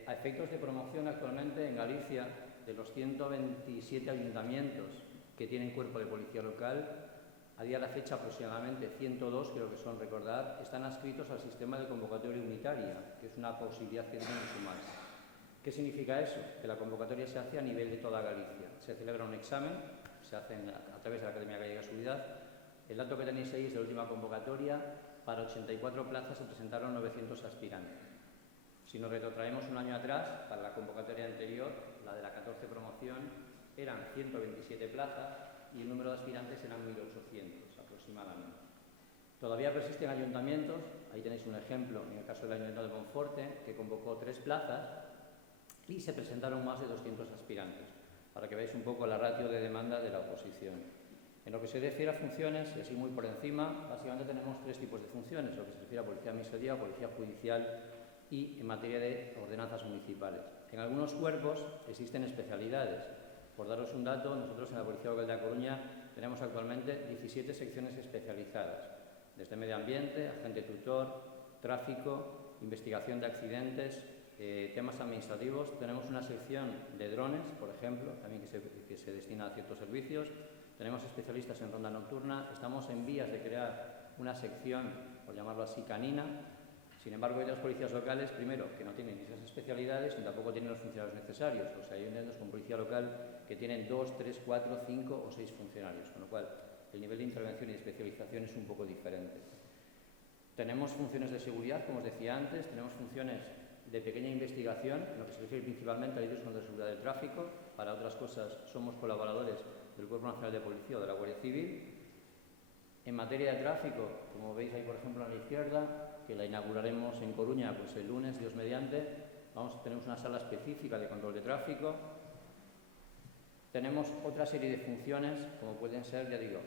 A efectos de promoción, actualmente en Galicia, de los 127 ayuntamientos que tienen cuerpo de policía local, a día de la fecha aproximadamente 102, creo que son recordar, están adscritos al sistema de convocatoria unitaria, que es una posibilidad que tienen de sumarse. ¿Qué significa eso? Que la convocatoria se hace a nivel de toda Galicia. Se celebra un examen, se hace a través de la Academia Gallega de Seguridad. El dato que tenéis ahí es de la última convocatoria. Para 84 plazas se presentaron 900 aspirantes. Si nos retrotraemos un año atrás, para la convocatoria anterior, la de la 14 promoción, eran 127 plazas y el número de aspirantes eran 1.800 aproximadamente. Todavía persisten ayuntamientos, ahí tenéis un ejemplo, en el caso del Ayuntamiento de Monforte, que convocó 3 plazas y se presentaron más de 200 aspirantes, para que veáis un poco la ratio de demanda de la oposición. En lo que se refiere a funciones, y así muy por encima, básicamente tenemos 3 tipos de funciones, lo que se refiere a policía administrativa, policía judicial y en materia de ordenanzas municipales. En algunos cuerpos existen especialidades. Por daros un dato, nosotros en la Policía Local de A Coruña tenemos actualmente 17 secciones especializadas, desde medio ambiente, agente tutor, tráfico, investigación de accidentes, temas administrativos. Tenemos una sección de drones, por ejemplo, también que se destina a ciertos servicios. Tenemos especialistas en ronda nocturna. Estamos en vías de crear una sección, por llamarlo así, canina. Sin embargo, hay las policías locales, primero, que no tienen esas especialidades y tampoco tienen los funcionarios necesarios. O sea, hay unidades con policía local que tienen 2, 3, 4, 5 o 6 funcionarios, con lo cual el nivel de intervención y de especialización es un poco diferente. Tenemos funciones de seguridad, como os decía antes, tenemos funciones de pequeña investigación, en lo que se refiere principalmente a delitos contra la seguridad del tráfico. Para otras cosas somos colaboradores del Cuerpo Nacional de Policía o de la Guardia Civil. En materia de tráfico, como veis ahí por ejemplo a la izquierda, que la inauguraremos en Coruña pues el lunes, Dios mediante, tenemos una sala específica de control de tráfico. Tenemos otra serie de funciones, como pueden ser, ya digo,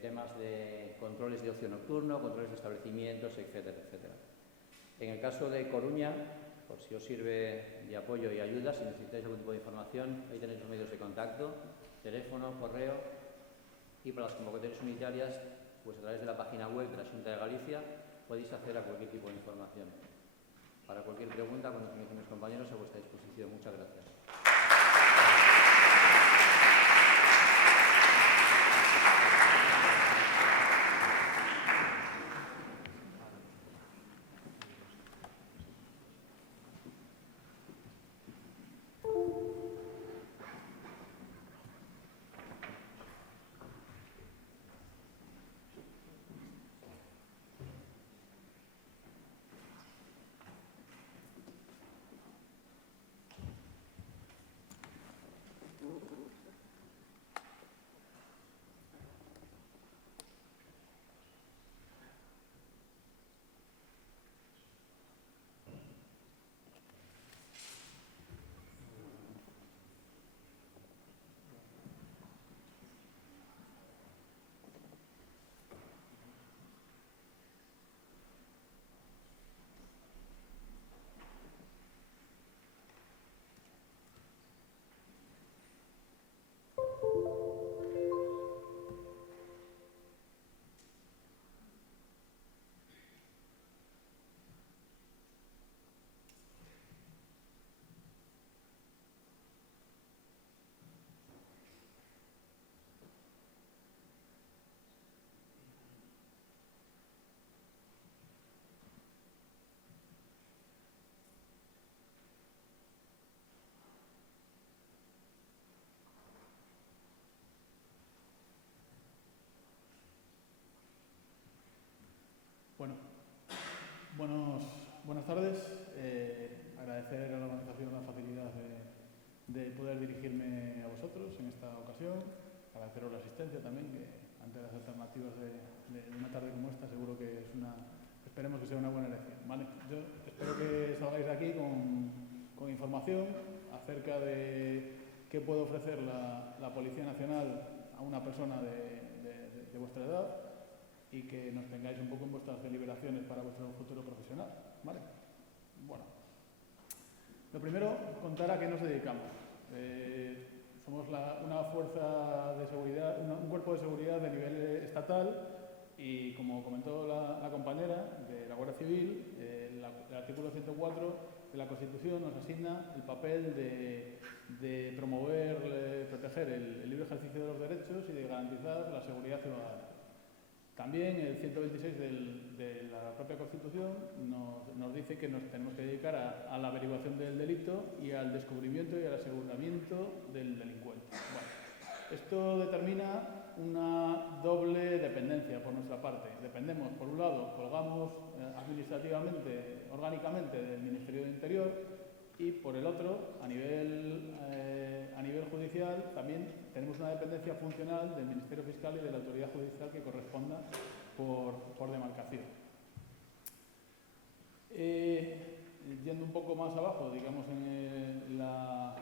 temas de controles de ocio nocturno, controles de establecimientos, etcétera, etcétera. En el caso de Coruña, por si os sirve de apoyo y ayuda, si necesitáis algún tipo de información, ahí tenéis los medios de contacto, teléfono, correo, y para las convocatorias unitarias, pues a través de la página web de la Xunta de Galicia podéis acceder a cualquier tipo de información. Para cualquier pregunta, cuando tengáis mis compañeros, a vuestra disposición. Muchas gracias. Buenas tardes. Agradecer a la organización la facilidad de poder dirigirme a vosotros en esta ocasión. Agradeceros la asistencia también, que ante las alternativas de una tarde como esta seguro que es esperemos que sea una buena elección. ¿Vale? Yo espero que salgáis de aquí con información acerca de qué puede ofrecer la Policía Nacional a una persona de vuestra edad, y que nos tengáis un poco en vuestras deliberaciones para vuestro futuro profesional. ¿Vale? Bueno, lo primero, contar a qué nos dedicamos. Somos una fuerza de seguridad, un cuerpo de seguridad de nivel estatal, y como comentó la compañera de la Guardia Civil, el artículo 104 de la Constitución nos asigna el papel de promover, proteger el libre ejercicio de los derechos y de garantizar la seguridad ciudadana. También el 126 de la propia Constitución nos dice que nos tenemos que dedicar a la averiguación del delito y al descubrimiento y al aseguramiento del delincuente. Bueno, esto determina una doble dependencia por nuestra parte. Dependemos, por un lado, colgamos administrativamente, orgánicamente del Ministerio del Interior, y por el otro, a nivel judicial, también tenemos una dependencia funcional del Ministerio Fiscal y de la autoridad judicial que corresponda por demarcación. Yendo un poco más abajo, digamos, en la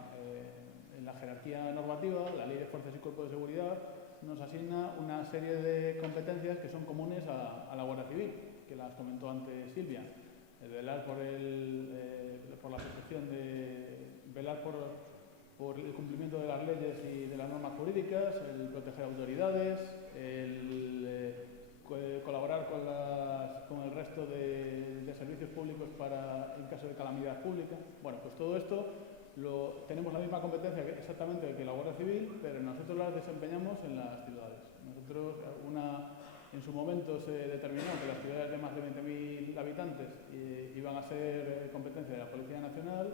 jerarquía normativa, la Ley de Fuerzas y Cuerpos de Seguridad nos asigna una serie de competencias que son comunes a la Guardia Civil, que las comentó antes Silvia. El velar por la protección, velar por el cumplimiento de las leyes y de las normas jurídicas, el proteger autoridades, el colaborar con el resto de servicios públicos en caso de calamidad pública. Bueno, pues todo esto tenemos la misma competencia exactamente que la Guardia Civil, pero nosotros las desempeñamos en las ciudades. Nosotros, en su momento se determinó que las ciudades de más de 20.000 habitantes iban a ser competencia de la Policía Nacional,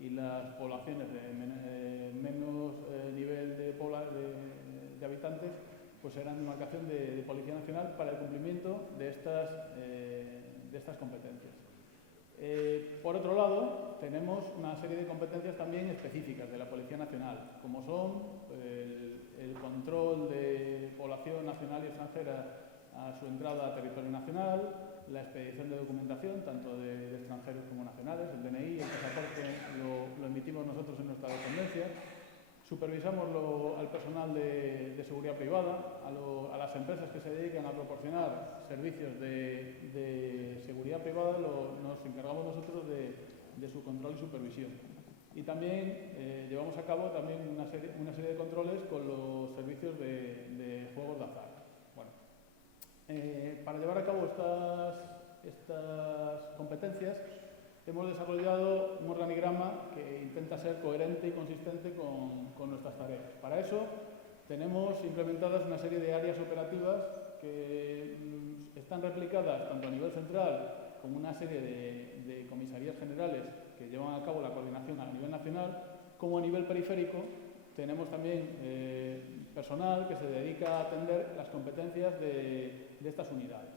y las poblaciones de menos nivel de habitantes pues eran demarcación de Policía Nacional para el cumplimiento de estas competencias. Por otro lado, tenemos una serie de competencias también específicas de la Policía Nacional, como son el control de población nacional y extranjera a su entrada a territorio nacional, la expedición de documentación, tanto de extranjeros como nacionales, el DNI, el pasaporte lo emitimos nosotros en nuestra dependencia. Supervisamos al personal de seguridad privada, a las empresas que se dedican a proporcionar servicios de seguridad privada, nos encargamos nosotros de su control y supervisión. Y también llevamos a cabo también una serie de controles con los servicios de juegos de azar. Bueno, para llevar a cabo estas competencias, hemos desarrollado un organigrama que intenta ser coherente y consistente con nuestras tareas. Para eso tenemos implementadas una serie de áreas operativas que están replicadas tanto a nivel central como una serie de comisarías generales que llevan a cabo la coordinación a nivel nacional, como a nivel periférico tenemos también personal que se dedica a atender las competencias de estas unidades.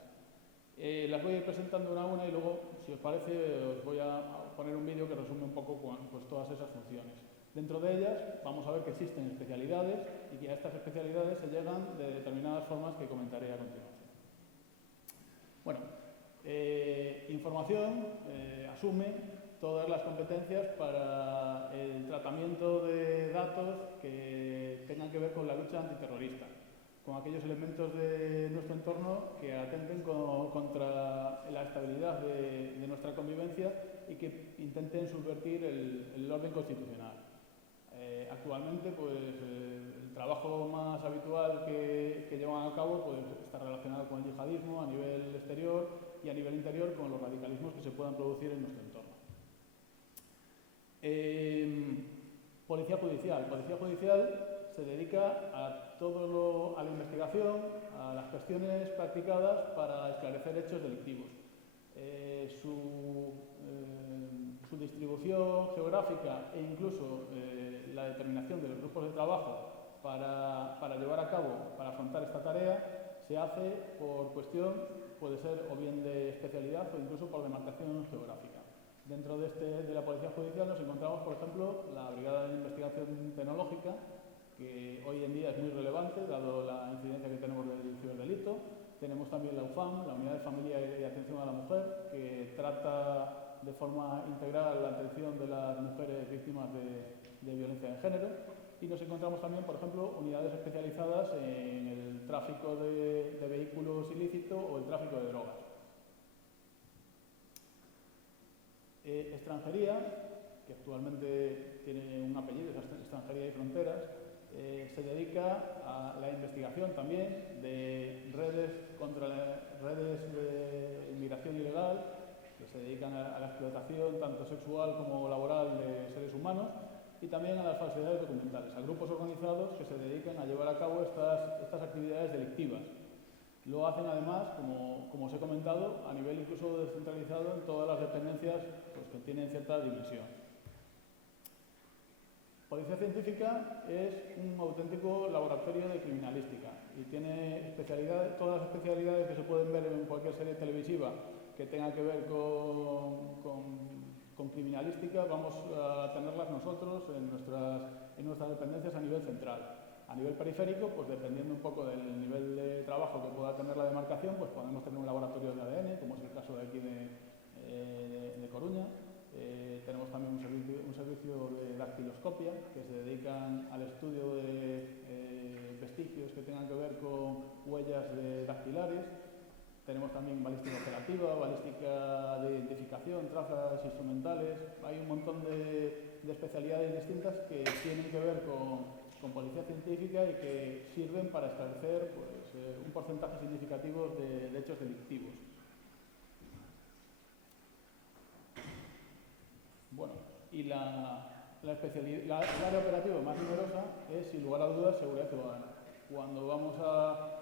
Las voy a ir presentando una a una y luego, si os parece, os voy a poner un vídeo que resume un poco pues, todas esas funciones. Dentro de ellas vamos a ver que existen especialidades y que a estas especialidades se llegan de determinadas formas que comentaré a continuación. Bueno, información asume todas las competencias para el tratamiento de datos que tengan que ver con la lucha antiterrorista, con aquellos elementos de nuestro entorno que atenten contra la estabilidad de nuestra convivencia y que intenten subvertir el orden constitucional. Actualmente, pues, el trabajo más habitual que llevan a cabo pues, está relacionado con el yihadismo a nivel exterior y a nivel interior con los radicalismos que se puedan producir en nuestro entorno. Policía Judicial. Policía Judicial se dedica a la investigación, a las cuestiones practicadas para esclarecer hechos delictivos. Su distribución geográfica e incluso la determinación de los grupos de trabajo para llevar a cabo, para afrontar esta tarea, se hace por cuestión, puede ser o bien de especialidad o incluso por demarcación geográfica. Dentro de la Policía Judicial nos encontramos, por ejemplo, la Brigada de Investigación Tecnológica, que hoy en día es muy relevante, dado la incidencia que tenemos del ciberdelito. Tenemos también la UFAM, la Unidad de Familia y Atención a la Mujer, que trata de forma integral la atención de las mujeres víctimas de violencia de género. Y nos encontramos también, por ejemplo, unidades especializadas en el tráfico de vehículos ilícitos o el tráfico de drogas. Extranjería, que actualmente tiene un apellido, es Extranjería y Fronteras, se dedica a la investigación también de redes de inmigración ilegal, que se dedican a la explotación tanto sexual como laboral de seres humanos, y también a las falsedades documentales, a grupos organizados que se dedican a llevar a cabo estas actividades delictivas. Lo hacen además, como os he comentado, a nivel incluso descentralizado en todas las dependencias pues, que tienen cierta dimensión. Policía Científica es un auténtico laboratorio de criminalística y tiene todas las especialidades que se pueden ver en cualquier serie televisiva que tenga que ver con criminalística, vamos a tenerlas nosotros en nuestras dependencias a nivel central. A nivel periférico, pues dependiendo un poco del nivel de trabajo que pueda tener la demarcación, pues podemos tener un laboratorio de ADN, como es el caso de aquí de Coruña. Tenemos también un servicio de dactiloscopia, que se dedican al estudio de vestigios que tengan que ver con huellas dactilares. Tenemos también balística operativa, balística de identificación, trazas instrumentales. Hay un montón de especialidades distintas que tienen que ver con policía científica y que sirven para esclarecer pues, un porcentaje significativo de hechos delictivos. Bueno, y el área operativa más numerosa es, sin lugar a dudas, seguridad ciudadana. Cuando vamos a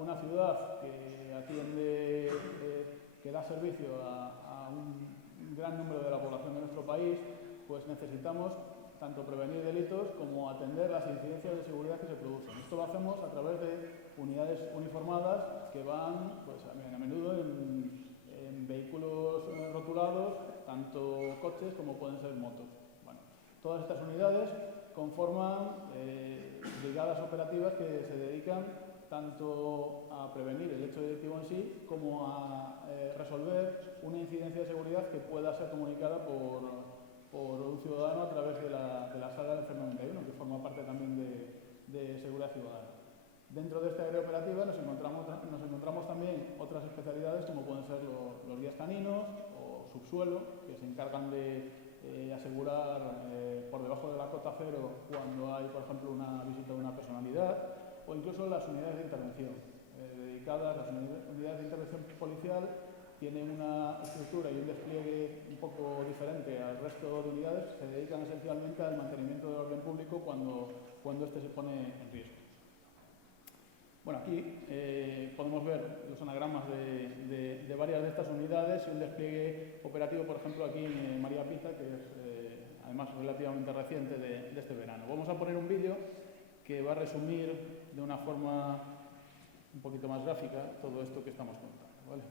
una ciudad que atiende, que da servicio a un gran número de la población de nuestro país, pues necesitamos tanto prevenir delitos como atender las incidencias de seguridad que se producen. Esto lo hacemos a través de unidades uniformadas que van pues, a menudo en vehículos rotulados, tanto coches como pueden ser motos. Bueno, todas estas unidades conforman brigadas operativas que se dedican tanto a prevenir el hecho delictivo en sí como a resolver una incidencia de seguridad que pueda ser comunicada por un ciudadano a través de la sala del 91, que forma parte también de seguridad ciudadana. Dentro de esta área operativa nos encontramos también otras especialidades como pueden ser los guías caninos o subsuelo, que se encargan de asegurar por debajo de la cota cero cuando hay, por ejemplo, una visita de una personalidad, o incluso las unidades de intervención dedicadas. Las unidades de intervención policial tienen una estructura y un despliegue un poco diferente al resto de unidades, se dedican esencialmente al mantenimiento del orden público cuando éste se pone en riesgo. Bueno, aquí podemos ver los anagramas de varias de estas unidades y un despliegue operativo, por ejemplo, aquí en María Pita, que es además relativamente reciente de este verano. Vamos a poner un vídeo que va a resumir de una forma un poquito más gráfica todo esto que estamos contando, ¿vale?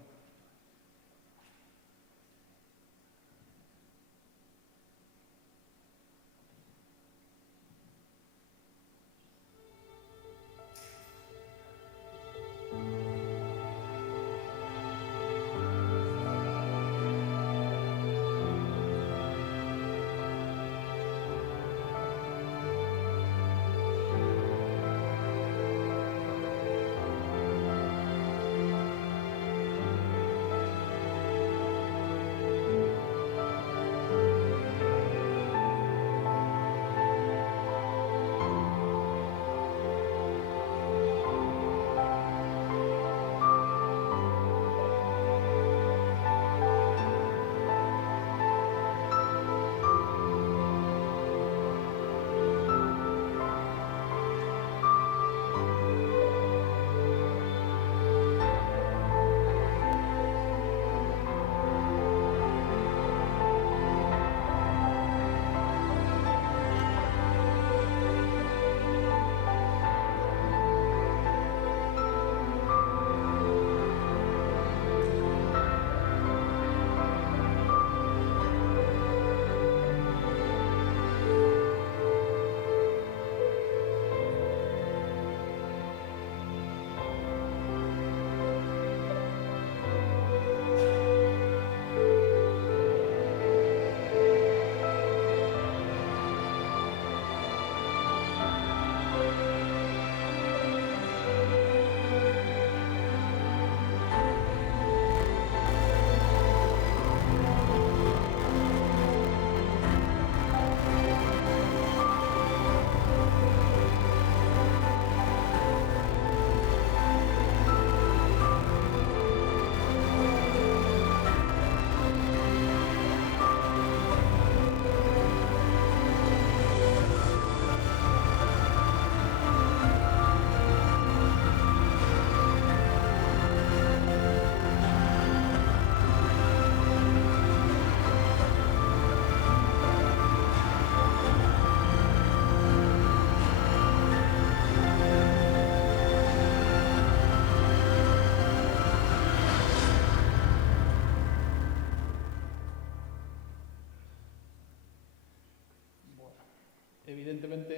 evidentemente,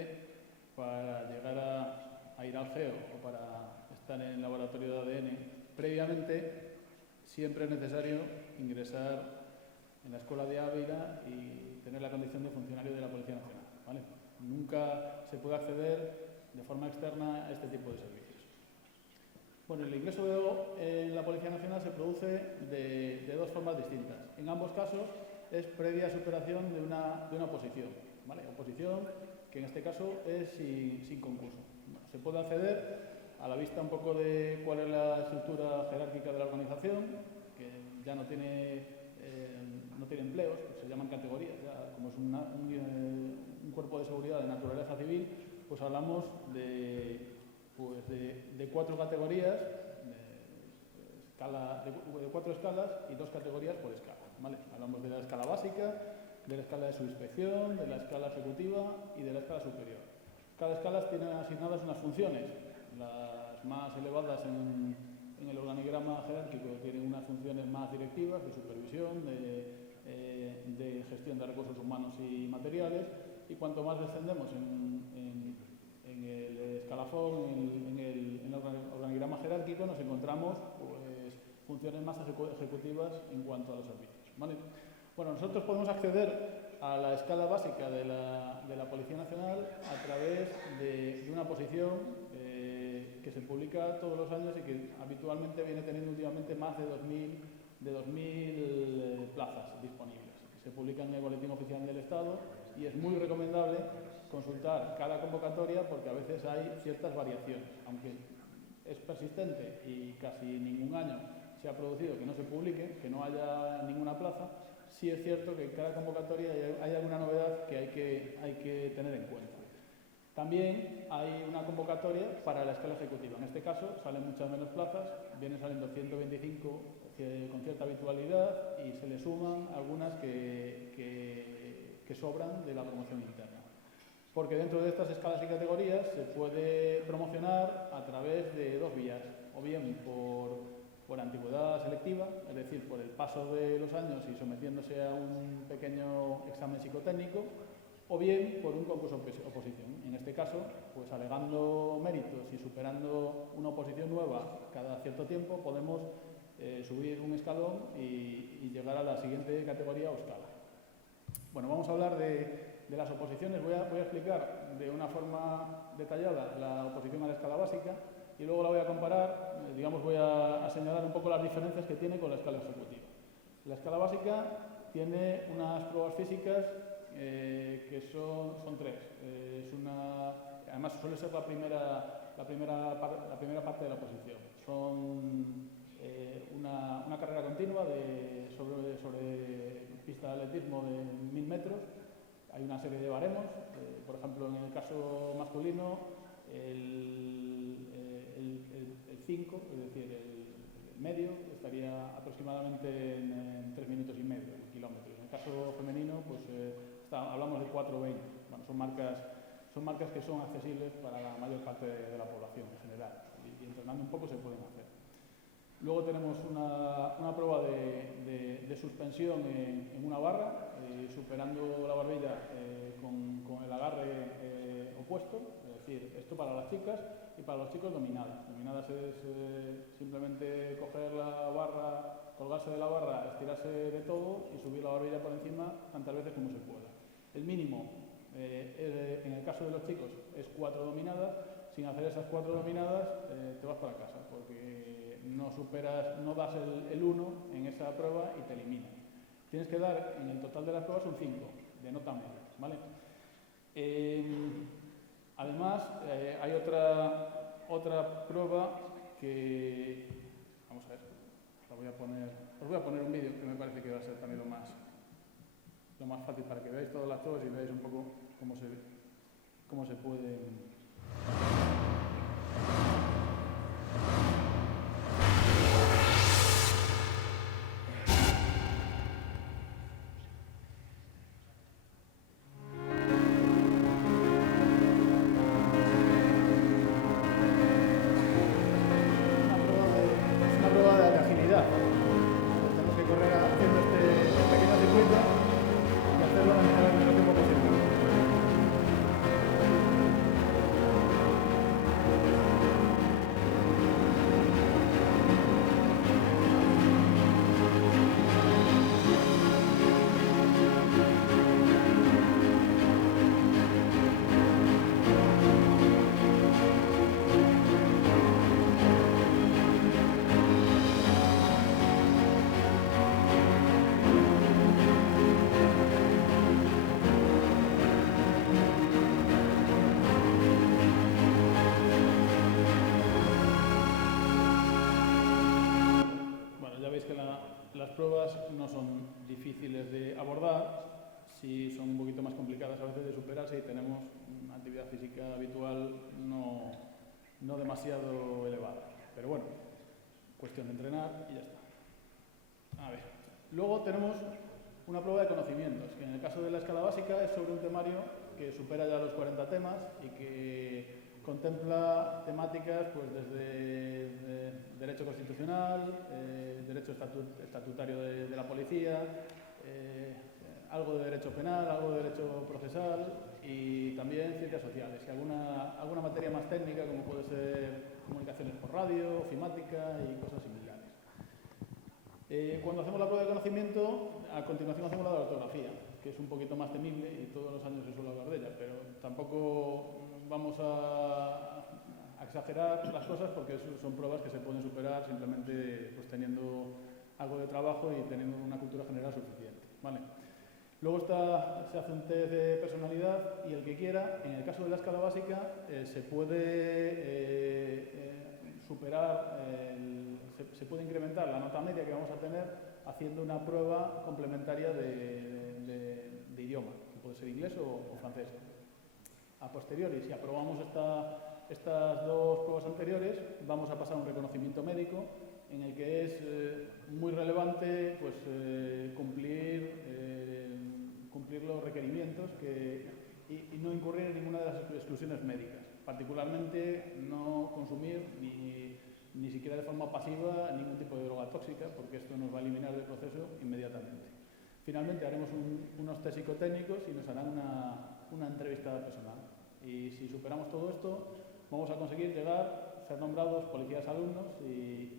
para llegar a ir al GEO o para estar en el laboratorio de ADN, previamente siempre es necesario ingresar en la Escuela de Ávila y tener la condición de funcionario de la Policía Nacional, ¿vale? Nunca se puede acceder de forma externa a este tipo de servicios. Bueno, el ingreso en la Policía Nacional se produce de dos formas distintas. En ambos casos es previa superación de una oposición, ¿vale? Oposición que en este caso es sin concurso. Se puede acceder a la vista un poco de cuál es la estructura jerárquica de la organización, que ya no tiene empleos, se llaman categorías. Ya, como es un cuerpo de seguridad de naturaleza civil, pues hablamos de 4 categorías, de 4 escalas y 2 categorías por escala, ¿vale? Hablamos de la escala básica, de la escala de subinspección, de la escala ejecutiva y de la escala superior. Cada escala tiene asignadas unas funciones. Las más elevadas en el organigrama jerárquico tienen unas funciones más directivas, de supervisión, de gestión de recursos humanos y materiales, y cuanto más descendemos en el escalafón, en el organigrama jerárquico, nos encontramos pues, funciones más ejecutivas en cuanto a los servicios, ¿vale? Bueno, nosotros podemos acceder a la escala básica de la Policía Nacional a través de una oposición que se publica todos los años y que habitualmente viene teniendo últimamente más de 2.000 plazas disponibles. Se publica en el Boletín Oficial del Estado y es muy recomendable consultar cada convocatoria porque a veces hay ciertas variaciones. Aunque es persistente y casi ningún año se ha producido que no se publique, que no haya ninguna plaza, sí es cierto que en cada convocatoria hay alguna novedad que hay que tener en cuenta. También hay una convocatoria para la escala ejecutiva. En este caso salen muchas menos plazas, vienen saliendo 125 con cierta habitualidad y se le suman algunas que sobran de la promoción interna. Porque dentro de estas escalas y categorías se puede promocionar a través de 2 vías, o bien por antigüedad selectiva, es decir, por el paso de los años y sometiéndose a un pequeño examen psicotécnico, o bien por un concurso oposición. En este caso, pues alegando méritos y superando una oposición nueva cada cierto tiempo, podemos subir un escalón y llegar a la siguiente categoría o escala. Bueno, vamos a hablar de las oposiciones. Voy a explicar de una forma detallada la oposición a la escala básica y luego la voy a comparar, digamos, voy a señalar un poco las diferencias que tiene con la escala ejecutiva. La escala básica tiene unas pruebas físicas que son 3. Además suele ser la primera parte de la oposición. Son una carrera continua sobre pista de atletismo de 1000 metros. Hay una serie de baremos. Por ejemplo, en el caso masculino, el 5, es decir, el medio, estaría aproximadamente en 3 minutos y medio, el kilómetro. En el caso femenino, pues hablamos de 4:20. Bueno, son marcas que son accesibles para la mayor parte de la población en general. Y entrenando un poco se pueden hacer. Luego tenemos una prueba de suspensión en una barra, superando la barbilla con el agarre opuesto, es decir, esto para las chicas y para los chicos dominadas. Dominadas es simplemente coger la barra, colgarse de la barra, estirarse de todo y subir la barbilla por encima tantas veces como se pueda. El mínimo, en el caso de los chicos, es 4 dominadas. Sin hacer esas 4 dominadas te vas para casa porque no das el 1 en esa prueba y te eliminan. Tienes que dar en el total de las pruebas un 5 de nota media, ¿vale? Además, hay otra prueba que, vamos a ver, os voy a poner un vídeo que me parece que va a ser también lo más fácil para que veáis todas las pruebas y veáis un poco cómo se puede. las pruebas no son difíciles de abordar, sí son un poquito más complicadas a veces de superarse y tenemos una actividad física habitual no demasiado elevada. Pero bueno, cuestión de entrenar y ya está. A ver, luego tenemos una prueba de conocimientos, que en el caso de la escala básica es sobre un temario que supera ya los 40 temas y que contempla temáticas pues, desde derecho constitucional, derecho estatutario de la policía, algo de derecho penal, algo de derecho procesal y también ciencias sociales y alguna materia más técnica como puede ser comunicaciones por radio, ofimática y cosas similares. Cuando hacemos la prueba de conocimiento, a continuación hacemos la de ortografía, que es un poquito más temible y todos los años se suele hablar de ella, pero tampoco vamos a exagerar las cosas porque son pruebas que se pueden superar simplemente pues, teniendo algo de trabajo y teniendo una cultura general suficiente. ¿Vale? Luego se hace un test de personalidad y el que quiera, en el caso de la escala básica, se puede superar, se puede incrementar la nota media que vamos a tener haciendo una prueba complementaria de idioma, que puede ser inglés o francés. A posteriori, si aprobamos estas dos pruebas anteriores, vamos a pasar un reconocimiento médico en el que es muy relevante pues, cumplir los requerimientos y no incurrir en ninguna de las exclusiones médicas. Particularmente no consumir ni siquiera de forma pasiva ningún tipo de droga tóxica, porque esto nos va a eliminar del proceso inmediatamente. Finalmente haremos unos test psicotécnicos y nos harán una entrevista personal. Y si superamos todo esto, vamos a conseguir ser nombrados policías alumnos y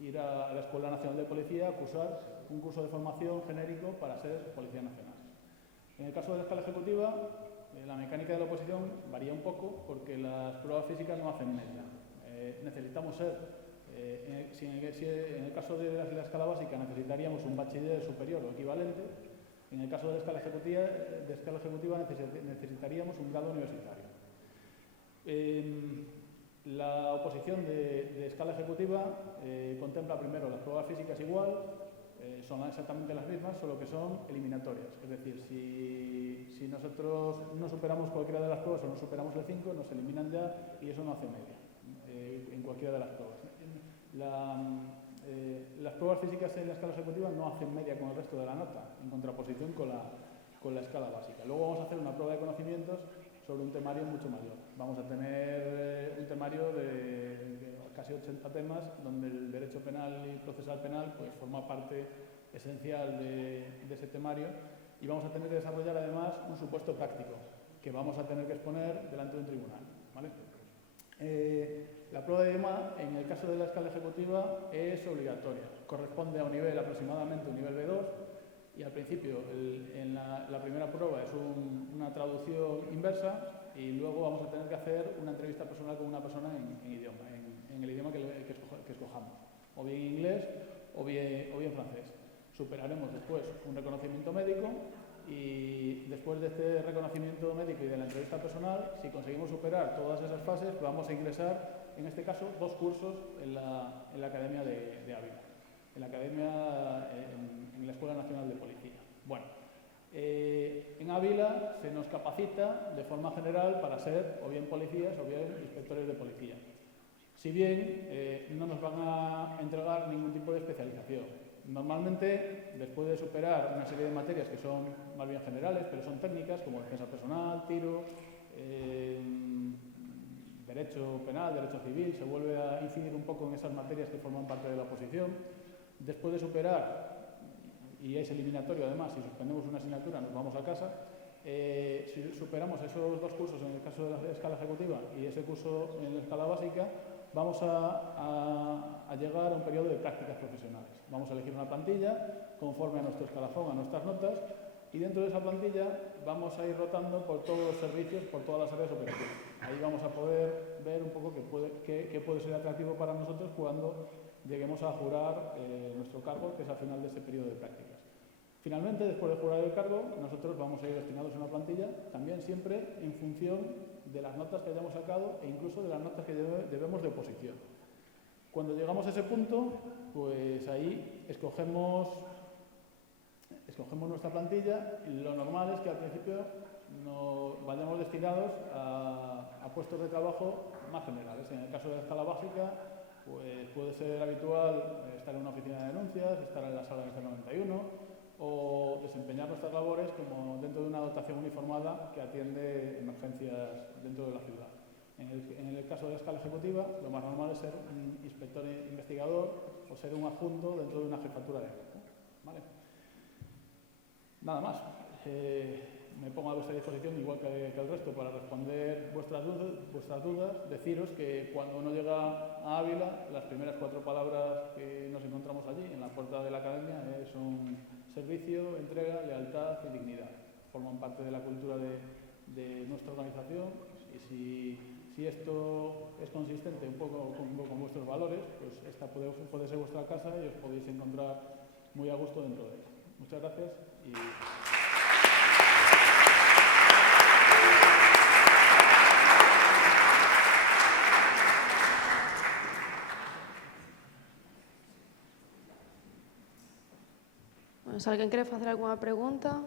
ir a la Escuela Nacional de Policía a cursar un curso de formación genérico para ser policía nacional. En el caso de la escala ejecutiva, la mecánica de la oposición varía un poco porque las pruebas físicas no hacen media. Necesitamos ser, en el caso de la escala básica necesitaríamos un bachiller superior o equivalente, en el caso de la escala ejecutiva necesitaríamos un grado universitario. La oposición de escala ejecutiva contempla primero las pruebas físicas igual, son exactamente las mismas, solo que son eliminatorias. Es decir, si nosotros no superamos cualquiera de las pruebas o no superamos el 5, nos eliminan ya y eso no hace media en cualquiera de las pruebas. Las pruebas físicas en la escala ejecutiva no hacen media con el resto de la nota, en contraposición con la escala básica. Luego vamos a hacer una prueba de conocimientos sobre un temario mucho mayor. Vamos a tener un temario de casi 80 temas, donde el derecho penal y procesal penal pues, forma parte esencial de ese temario y vamos a tener que desarrollar además un supuesto práctico que vamos a tener que exponer delante de un tribunal. ¿Vale? La prueba de idioma, en el caso de la escala ejecutiva, es obligatoria. Corresponde a un nivel aproximadamente un nivel B2 y al principio en la primera prueba es una traducción inversa y luego vamos a tener que hacer una entrevista personal con una persona en el idioma que escojamos, o bien inglés o bien francés. Superaremos después un reconocimiento médico y después de este reconocimiento médico y de la entrevista personal, si conseguimos superar todas esas fases, vamos a ingresar, en este caso, 2 cursos en la Academia de Ávila, en la Escuela Nacional de Policía. Bueno, en Ávila se nos capacita de forma general para ser o bien policías o bien inspectores de policía. Si bien no nos van a entregar ningún tipo de especialización. Normalmente, después de superar una serie de materias que son más bien generales, pero son técnicas, como defensa personal, tiro, derecho penal, derecho civil, se vuelve a incidir un poco en esas materias que forman parte de la oposición. Después de superar, y es eliminatorio además, si suspendemos una asignatura nos vamos a casa, si superamos esos 2 cursos en el caso de la escala ejecutiva y ese curso en la escala básica, vamos a llegar a un periodo de prácticas profesionales. Vamos a elegir una plantilla conforme a nuestro escalafón, a nuestras notas, y dentro de esa plantilla vamos a ir rotando por todos los servicios, por todas las áreas operativas. Ahí vamos a poder ver un poco qué puede ser atractivo para nosotros cuando lleguemos a jurar nuestro cargo, que es al final de ese periodo de prácticas. Finalmente, después de jurar el cargo, nosotros vamos a ir destinados a una plantilla, también siempre en función de las notas que hayamos sacado e incluso de las notas que debemos de oposición. Cuando llegamos a ese punto, pues ahí escogemos nuestra plantilla y lo normal es que al principio vayamos destinados a puestos de trabajo más generales. En el caso de la escala básica, pues puede ser habitual estar en una oficina de denuncias, estar en la sala de 91 o desempeñar nuestras labores como dentro de una dotación uniformada que atiende emergencias dentro de la ciudad. En el caso de la escala ejecutiva, lo más normal es ser un inspector investigador o ser un adjunto dentro de una jefatura de grupo. ¿Vale? Nada más. Me pongo a vuestra disposición, igual que el resto, para responder vuestras dudas. Deciros que cuando uno llega a Ávila, las primeras 4 palabras que nos encontramos allí, en la puerta de la academia, son servicio, entrega, lealtad y dignidad. Forman parte de la cultura de nuestra organización y si esto es consistente un poco con vuestros valores, pues esta puede ser vuestra casa y os podéis encontrar muy a gusto dentro de ella. Muchas gracias y... Bueno, se alguén quere facer algunha pregunta?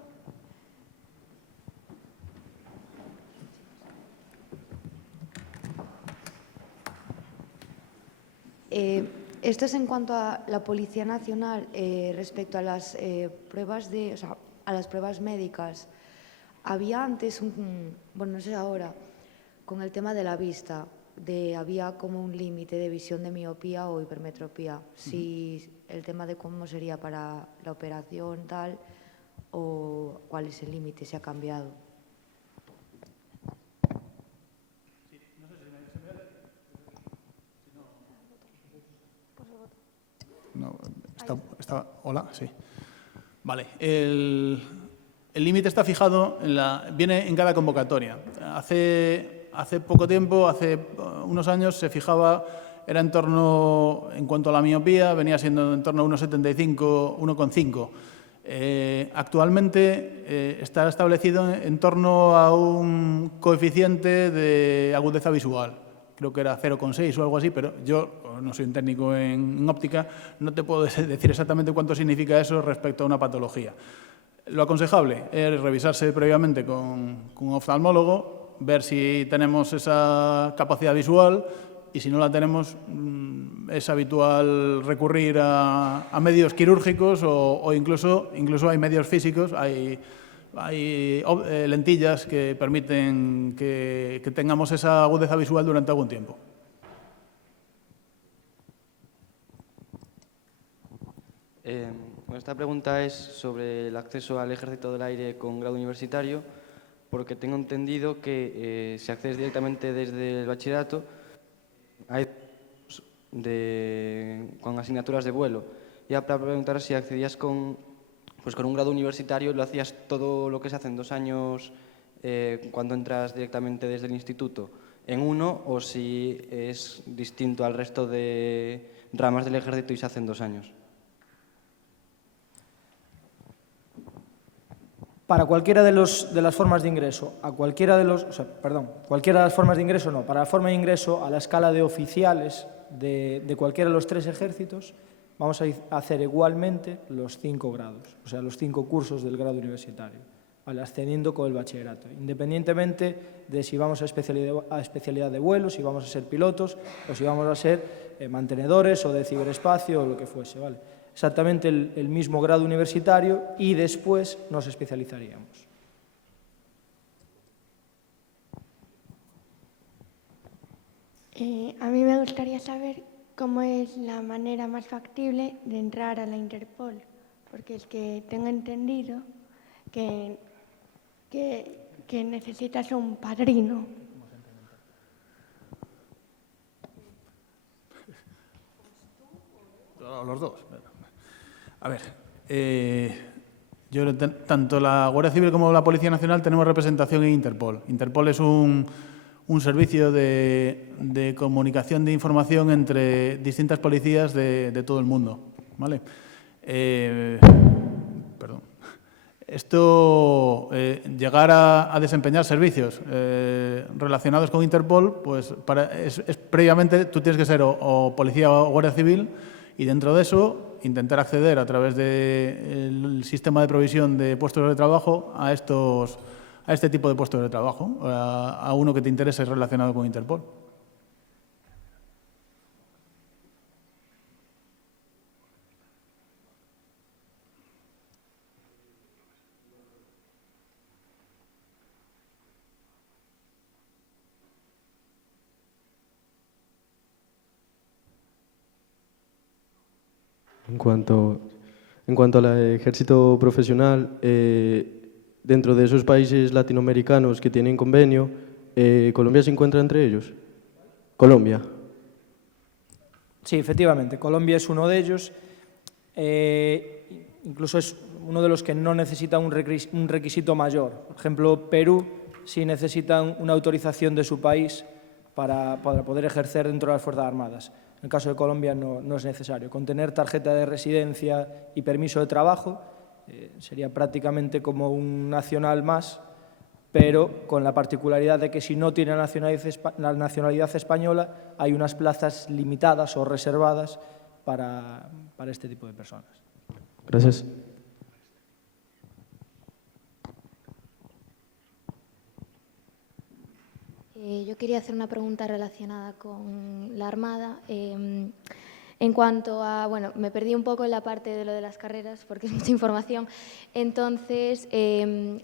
Esto es en cuanto a la Policía Nacional respecto a las pruebas a las pruebas médicas. Había antes bueno, no sé ahora, con el tema de la vista, había como un límite de visión de miopía o hipermetropía. Si el tema de cómo sería para la operación tal o cuál es el límite, se ha cambiado. Hola, sí. Vale. El límite está fijado, viene en cada convocatoria. Hace poco tiempo, hace unos años, se fijaba, era en torno, en cuanto a la miopía, venía siendo en torno a 1,75, 1,5. Actualmente está establecido en torno a un coeficiente de agudeza visual. Creo que era 0,6 o algo así, pero yo no soy un técnico en óptica, no te puedo decir exactamente cuánto significa eso respecto a una patología. Lo aconsejable es revisarse previamente con un oftalmólogo, ver si tenemos esa capacidad visual y si no la tenemos es habitual recurrir a medios quirúrgicos o incluso hay medios físicos, hay lentillas que permiten que tengamos esa agudeza visual durante algún tiempo. Esta pregunta es sobre el acceso al Ejército del Aire con grado universitario, porque tengo entendido que si accedes directamente desde el bachillerato, hay con asignaturas de vuelo. Y para preguntar si accedías con un grado universitario, ¿lo hacías todo lo que se hace en 2 años cuando entras directamente desde el instituto en uno, o si es distinto al resto de ramas del Ejército y se hace en 2 años? Para cualquiera de las formas de ingreso, cualquiera de las formas de ingreso no, para la forma de ingreso a la escala de oficiales de cualquiera de los 3 ejércitos, vamos a hacer igualmente los 5 grados, o sea, los 5 cursos del grado universitario, ¿vale? Ascendiendo con el bachillerato, independientemente de si vamos a especialidad de vuelo, si vamos a ser pilotos o si vamos a ser mantenedores o de ciberespacio o lo que fuese, ¿vale? Exactamente el mismo grado universitario y después nos especializaríamos. A mí me gustaría saber cómo es la manera más factible de entrar a la Interpol, porque es que tengo entendido que necesitas un padrino. Los dos. A ver, tanto la Guardia Civil como la Policía Nacional tenemos representación en Interpol. Interpol es un servicio de comunicación de información entre distintas policías de todo el mundo, ¿vale? Perdón. Esto, llegar a desempeñar servicios relacionados con Interpol, pues previamente tú tienes que ser o policía o guardia civil, y dentro de eso intentar acceder a través del sistema de provisión de puestos de trabajo a este tipo de puestos de trabajo, a uno que te interese relacionado con Interpol. En cuanto al ejército profesional, dentro de esos países latinoamericanos que tienen convenio, ¿Colombia se encuentra entre ellos? Colombia. Sí, efectivamente, Colombia es uno de ellos. Incluso es uno de los que no necesita un requisito mayor. Por ejemplo, Perú sí necesitan una autorización de su país para poder ejercer dentro de las Fuerzas Armadas. En el caso de Colombia no es necesario. Con tener tarjeta de residencia y permiso de trabajo sería prácticamente como un nacional más, pero con la particularidad de que si no tiene la nacionalidad española hay unas plazas limitadas o reservadas para este tipo de personas. Gracias. Yo quería hacer una pregunta relacionada con la Armada. En cuanto a, bueno, me perdí un poco en la parte de lo de las carreras porque es mucha información. Entonces,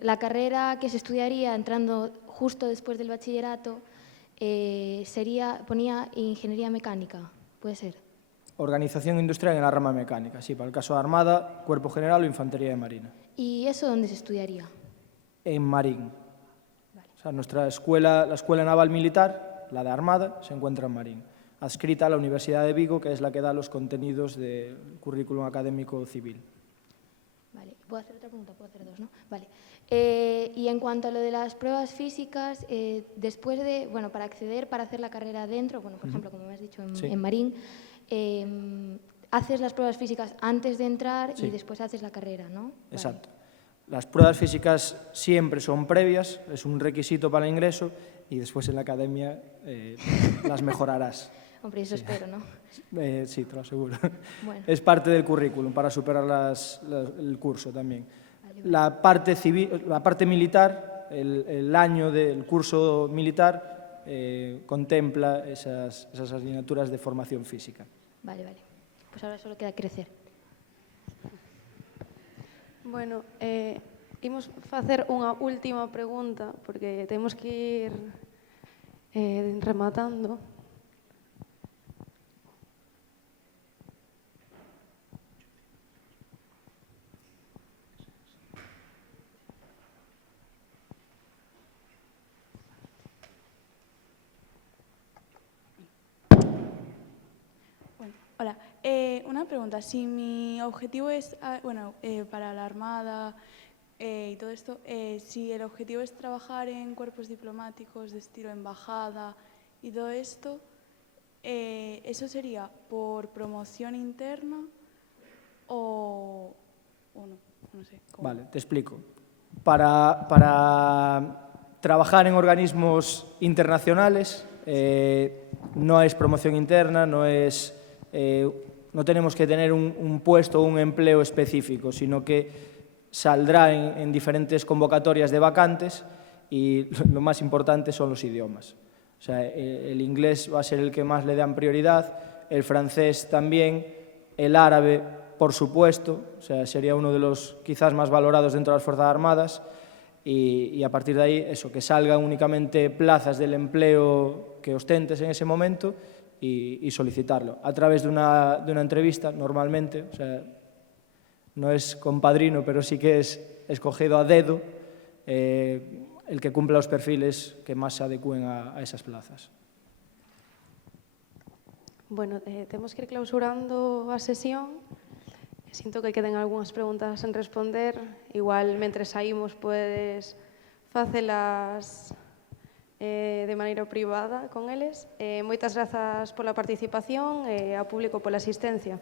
la carrera que se estudiaría entrando justo después del bachillerato ponía ingeniería mecánica, ¿puede ser? Organización industrial en la rama mecánica, sí, para el caso de Armada, Cuerpo General o Infantería de Marina. ¿Y eso dónde se estudiaría? En Marín. O sea, nuestra escuela, la Escuela Naval Militar, la de Armada, se encuentra en Marín, adscrita a la Universidad de Vigo, que es la que da los contenidos del currículum académico civil. Vale, puedo hacer otra pregunta, puedo hacer dos, ¿no? Vale. Y en cuanto a lo de las pruebas físicas, después de, bueno, para acceder, para hacer la carrera dentro, bueno, por ejemplo, como me has dicho en Marín, haces las pruebas físicas antes de entrar y después haces la carrera, ¿no? Exacto. Vale. Las pruebas físicas siempre son previas, es un requisito para el ingreso y después en la academia las mejorarás. Hombre, eso espero, ¿no? Sí, te lo aseguro. Bueno. Es parte del currículum para superar el curso también. Vale, vale. La parte militar, el año del curso militar contempla esas asignaturas de formación física. Vale, vale. Pues ahora solo queda crecer. Bueno, imos facer unha última pregunta, porque temos que ir rematando. Hola, una pregunta. Si mi objetivo es, para la Armada y todo esto, si el objetivo es trabajar en cuerpos diplomáticos de estilo embajada y todo esto, ¿eso sería por promoción interna o no? No sé. ¿Cómo? Vale, te explico. Para trabajar en organismos internacionales no es promoción interna, no tenemos que tener un puesto o un empleo específico, sino que saldrá en diferentes convocatorias de vacantes y lo más importante son los idiomas. O sea, el inglés va a ser el que más le dan prioridad, el francés también, el árabe, por supuesto, o sea, sería uno de los quizás más valorados dentro de las Fuerzas Armadas y a partir de ahí, eso, que salgan únicamente plazas del empleo que ostentes en ese momento y solicitarlo a través de una entrevista normalmente, o sea, no es con padrino, pero sí que es escogido a dedo el que cumpla los perfiles que más se adecúen a esas plazas. Bueno, temos que ir clausurando a sesión. Sinto que queden algunhas preguntas sen responder. Igual, mentre saímos, podes facelas de maneira privada con eles. Moitas grazas pola participación e ao público pola asistencia.